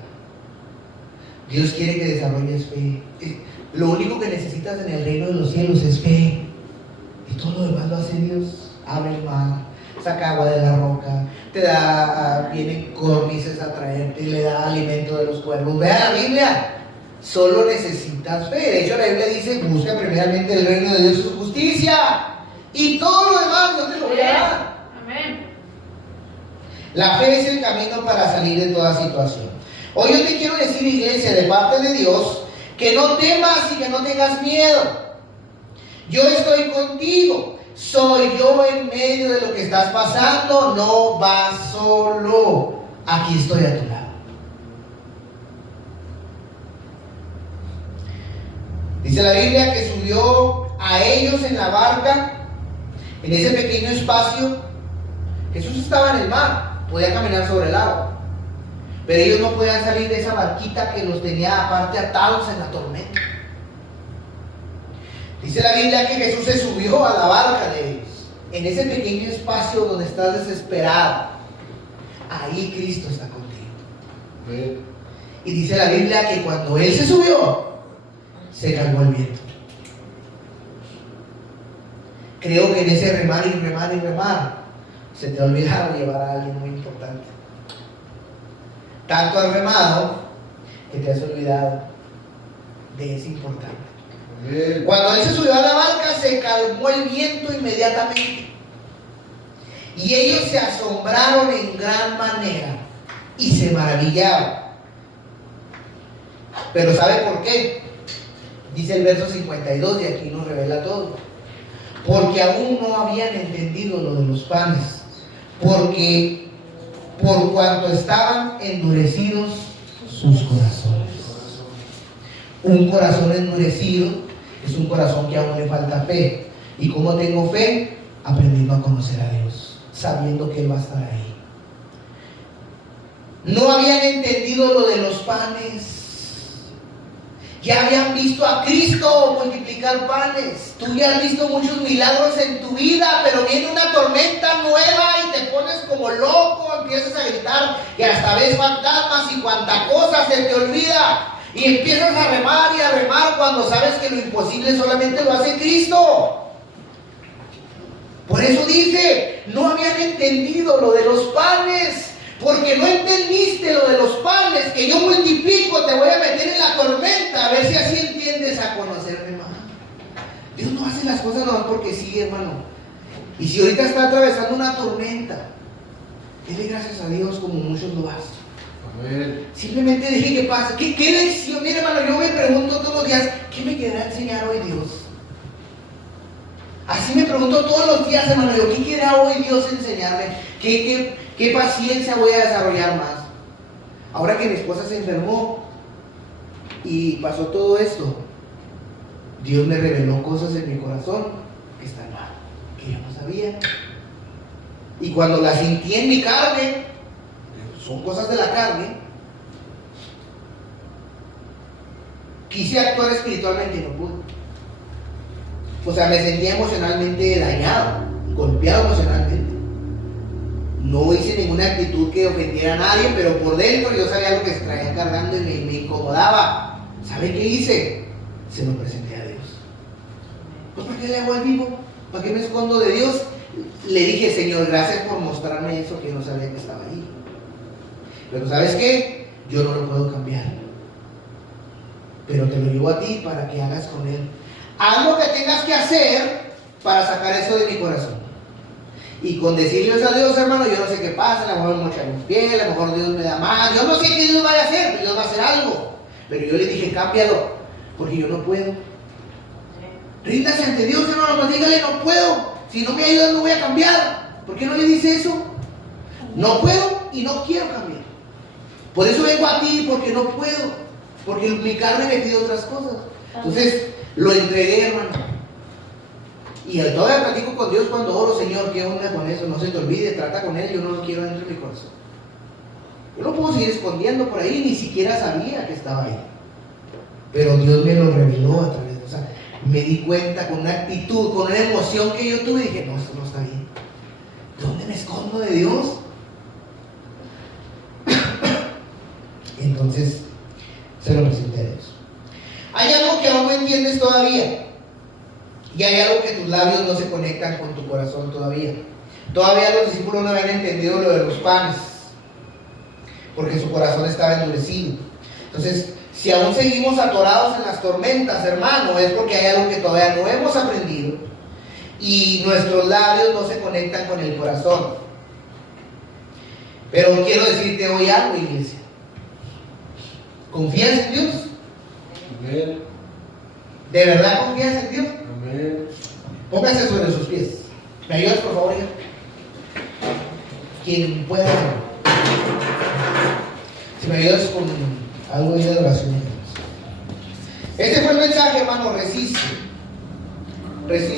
Dios quiere que desarrolles fe. Lo único que necesitas en el reino de los cielos es fe. Y todo lo demás lo hace Dios. Abre el mar, saca agua de la roca, te da, vienen córnices a traerte, le da alimento de los cuervos. Vea la Biblia. Solo necesitas fe. De hecho, la Biblia dice: busca primeramente el reino de Dios y su justicia, y todo lo demás no te lo voy a dar. Amén. La fe es el camino para salir de toda situación. Hoy yo te quiero decir, iglesia, de parte de Dios, que no temas y que no tengas miedo. Yo estoy contigo. Soy yo en medio de lo que estás pasando. No vas solo. Aquí estoy a tu lado. Dice la Biblia que subió a ellos en la barca, en ese pequeño espacio. Jesús estaba en el mar, podía caminar sobre el agua, pero ellos no podían salir de esa barquita que los tenía aparte atados en la tormenta. Dice la Biblia que Jesús se subió a la barca de ellos. En ese pequeño espacio donde estás desesperado, ahí Cristo está contigo. Amén. Y dice la Biblia que cuando Él se subió, se calmó el viento. Creo que en ese remar y remar y remar, se te ha olvidado llevar a alguien muy importante. Tanto has remado que te has olvidado de ese importante. Amén. Cuando Él se subió a la barca, se calmó el viento inmediatamente. Y ellos se asombraron en gran manera y se maravillaban. Pero ¿sabe por qué? Dice el verso 52 y aquí nos revela todo. Porque aún no habían entendido lo de los panes. Porque por cuanto estaban endurecidos sus corazones. Un corazón endurecido es un corazón que aún le falta fe. ¿Y cómo tengo fe? Aprendiendo a conocer a Dios, sabiendo que Él va a estar ahí. No habían entendido lo de los panes. Ya habían visto a Cristo multiplicar panes. Tú ya has visto muchos milagros en tu vida, pero viene una tormenta nueva y te pones como loco, empiezas a gritar que hasta ves fantasmas y cuanta cosa se te olvida. Y empiezas a remar y a remar cuando sabes que lo imposible solamente lo hace Cristo. Por eso dice, no habían entendido lo de los panes. Porque no entendiste lo de los panes que yo multiplico, te voy a meter en la tormenta, a ver si así entiendes a conocerme más. Dios no hace las cosas nomás porque sí, hermano. Y si ahorita está atravesando una tormenta, dele gracias a Dios como muchos lo hacen. Amén. Simplemente deje que pase. ¿Qué lección? Mira, hermano, yo me pregunto todos los días, ¿qué me quedará enseñar hoy Dios? Así me pregunto todos los días, hermano, ¿qué querrá hoy Dios enseñarme? ¿Qué paciencia voy a desarrollar más? Ahora que mi esposa se enfermó y pasó todo esto, Dios me reveló cosas en mi corazón que están mal, que yo no sabía. Y cuando las sentí en mi carne, son cosas de la carne, quise actuar espiritualmente y no pude. O sea, me sentía emocionalmente dañado, golpeado emocionalmente. No hice ninguna actitud que ofendiera a nadie, pero por dentro yo sabía lo que se traía cargando y me incomodaba. ¿Sabe qué hice? Se lo presenté a Dios. Pues ¿para qué le hago al vivo? ¿Para qué me escondo de Dios? Le dije, Señor, gracias por mostrarme eso que no sabía que estaba ahí. Pero ¿sabes qué? Yo no lo puedo cambiar. Pero te lo llevo a ti para que hagas con él. Haz lo que tengas que hacer para sacar eso de mi corazón. Y con decirles a Dios, hermano, yo no sé qué pasa, a lo mejor me echan los pies, a lo mejor Dios me da más, yo no sé qué Dios vaya a hacer, pero Dios va a hacer algo. Pero yo le dije, cámbialo, porque yo no puedo. Ríndase ante Dios, hermano, pues dígale, no puedo. Si no me ayudas, no voy a cambiar. ¿Por qué no le dice eso? No puedo y no quiero cambiar. Por eso vengo a ti, porque no puedo. Porque mi carne me pide otras cosas. Entonces, lo entregué, hermano. Y todavía platico con Dios cuando oro, Señor, ¿qué onda con eso? No se te olvide, trata con Él, yo no lo quiero dentro de mi corazón. Yo no puedo seguir escondiendo por ahí, ni siquiera sabía que estaba ahí. Pero Dios me lo reveló a través de, o sea, me di cuenta con una actitud, con una emoción que yo tuve y dije, no, esto no está bien. ¿Dónde me escondo de Dios? Entonces, se lo presenté a Dios. Hay algo que aún no entiendes todavía. Y hay algo que tus labios no se conectan con tu corazón todavía. Todavía los discípulos no habían entendido lo de los panes, porque su corazón estaba endurecido. Entonces, si aún seguimos atorados en las tormentas, hermano, es porque hay algo que todavía no hemos aprendido y nuestros labios no se conectan con el corazón. Pero quiero decirte hoy algo, iglesia. ¿Confías en Dios? Amén. ¿De verdad confías en Dios? Amén. Póngase sobre sus pies. ¿Me ayudas, por favor, hija? Quien pueda. Si me ayudas con algo de oración. Este fue el mensaje, hermano. Resiste. Resiste.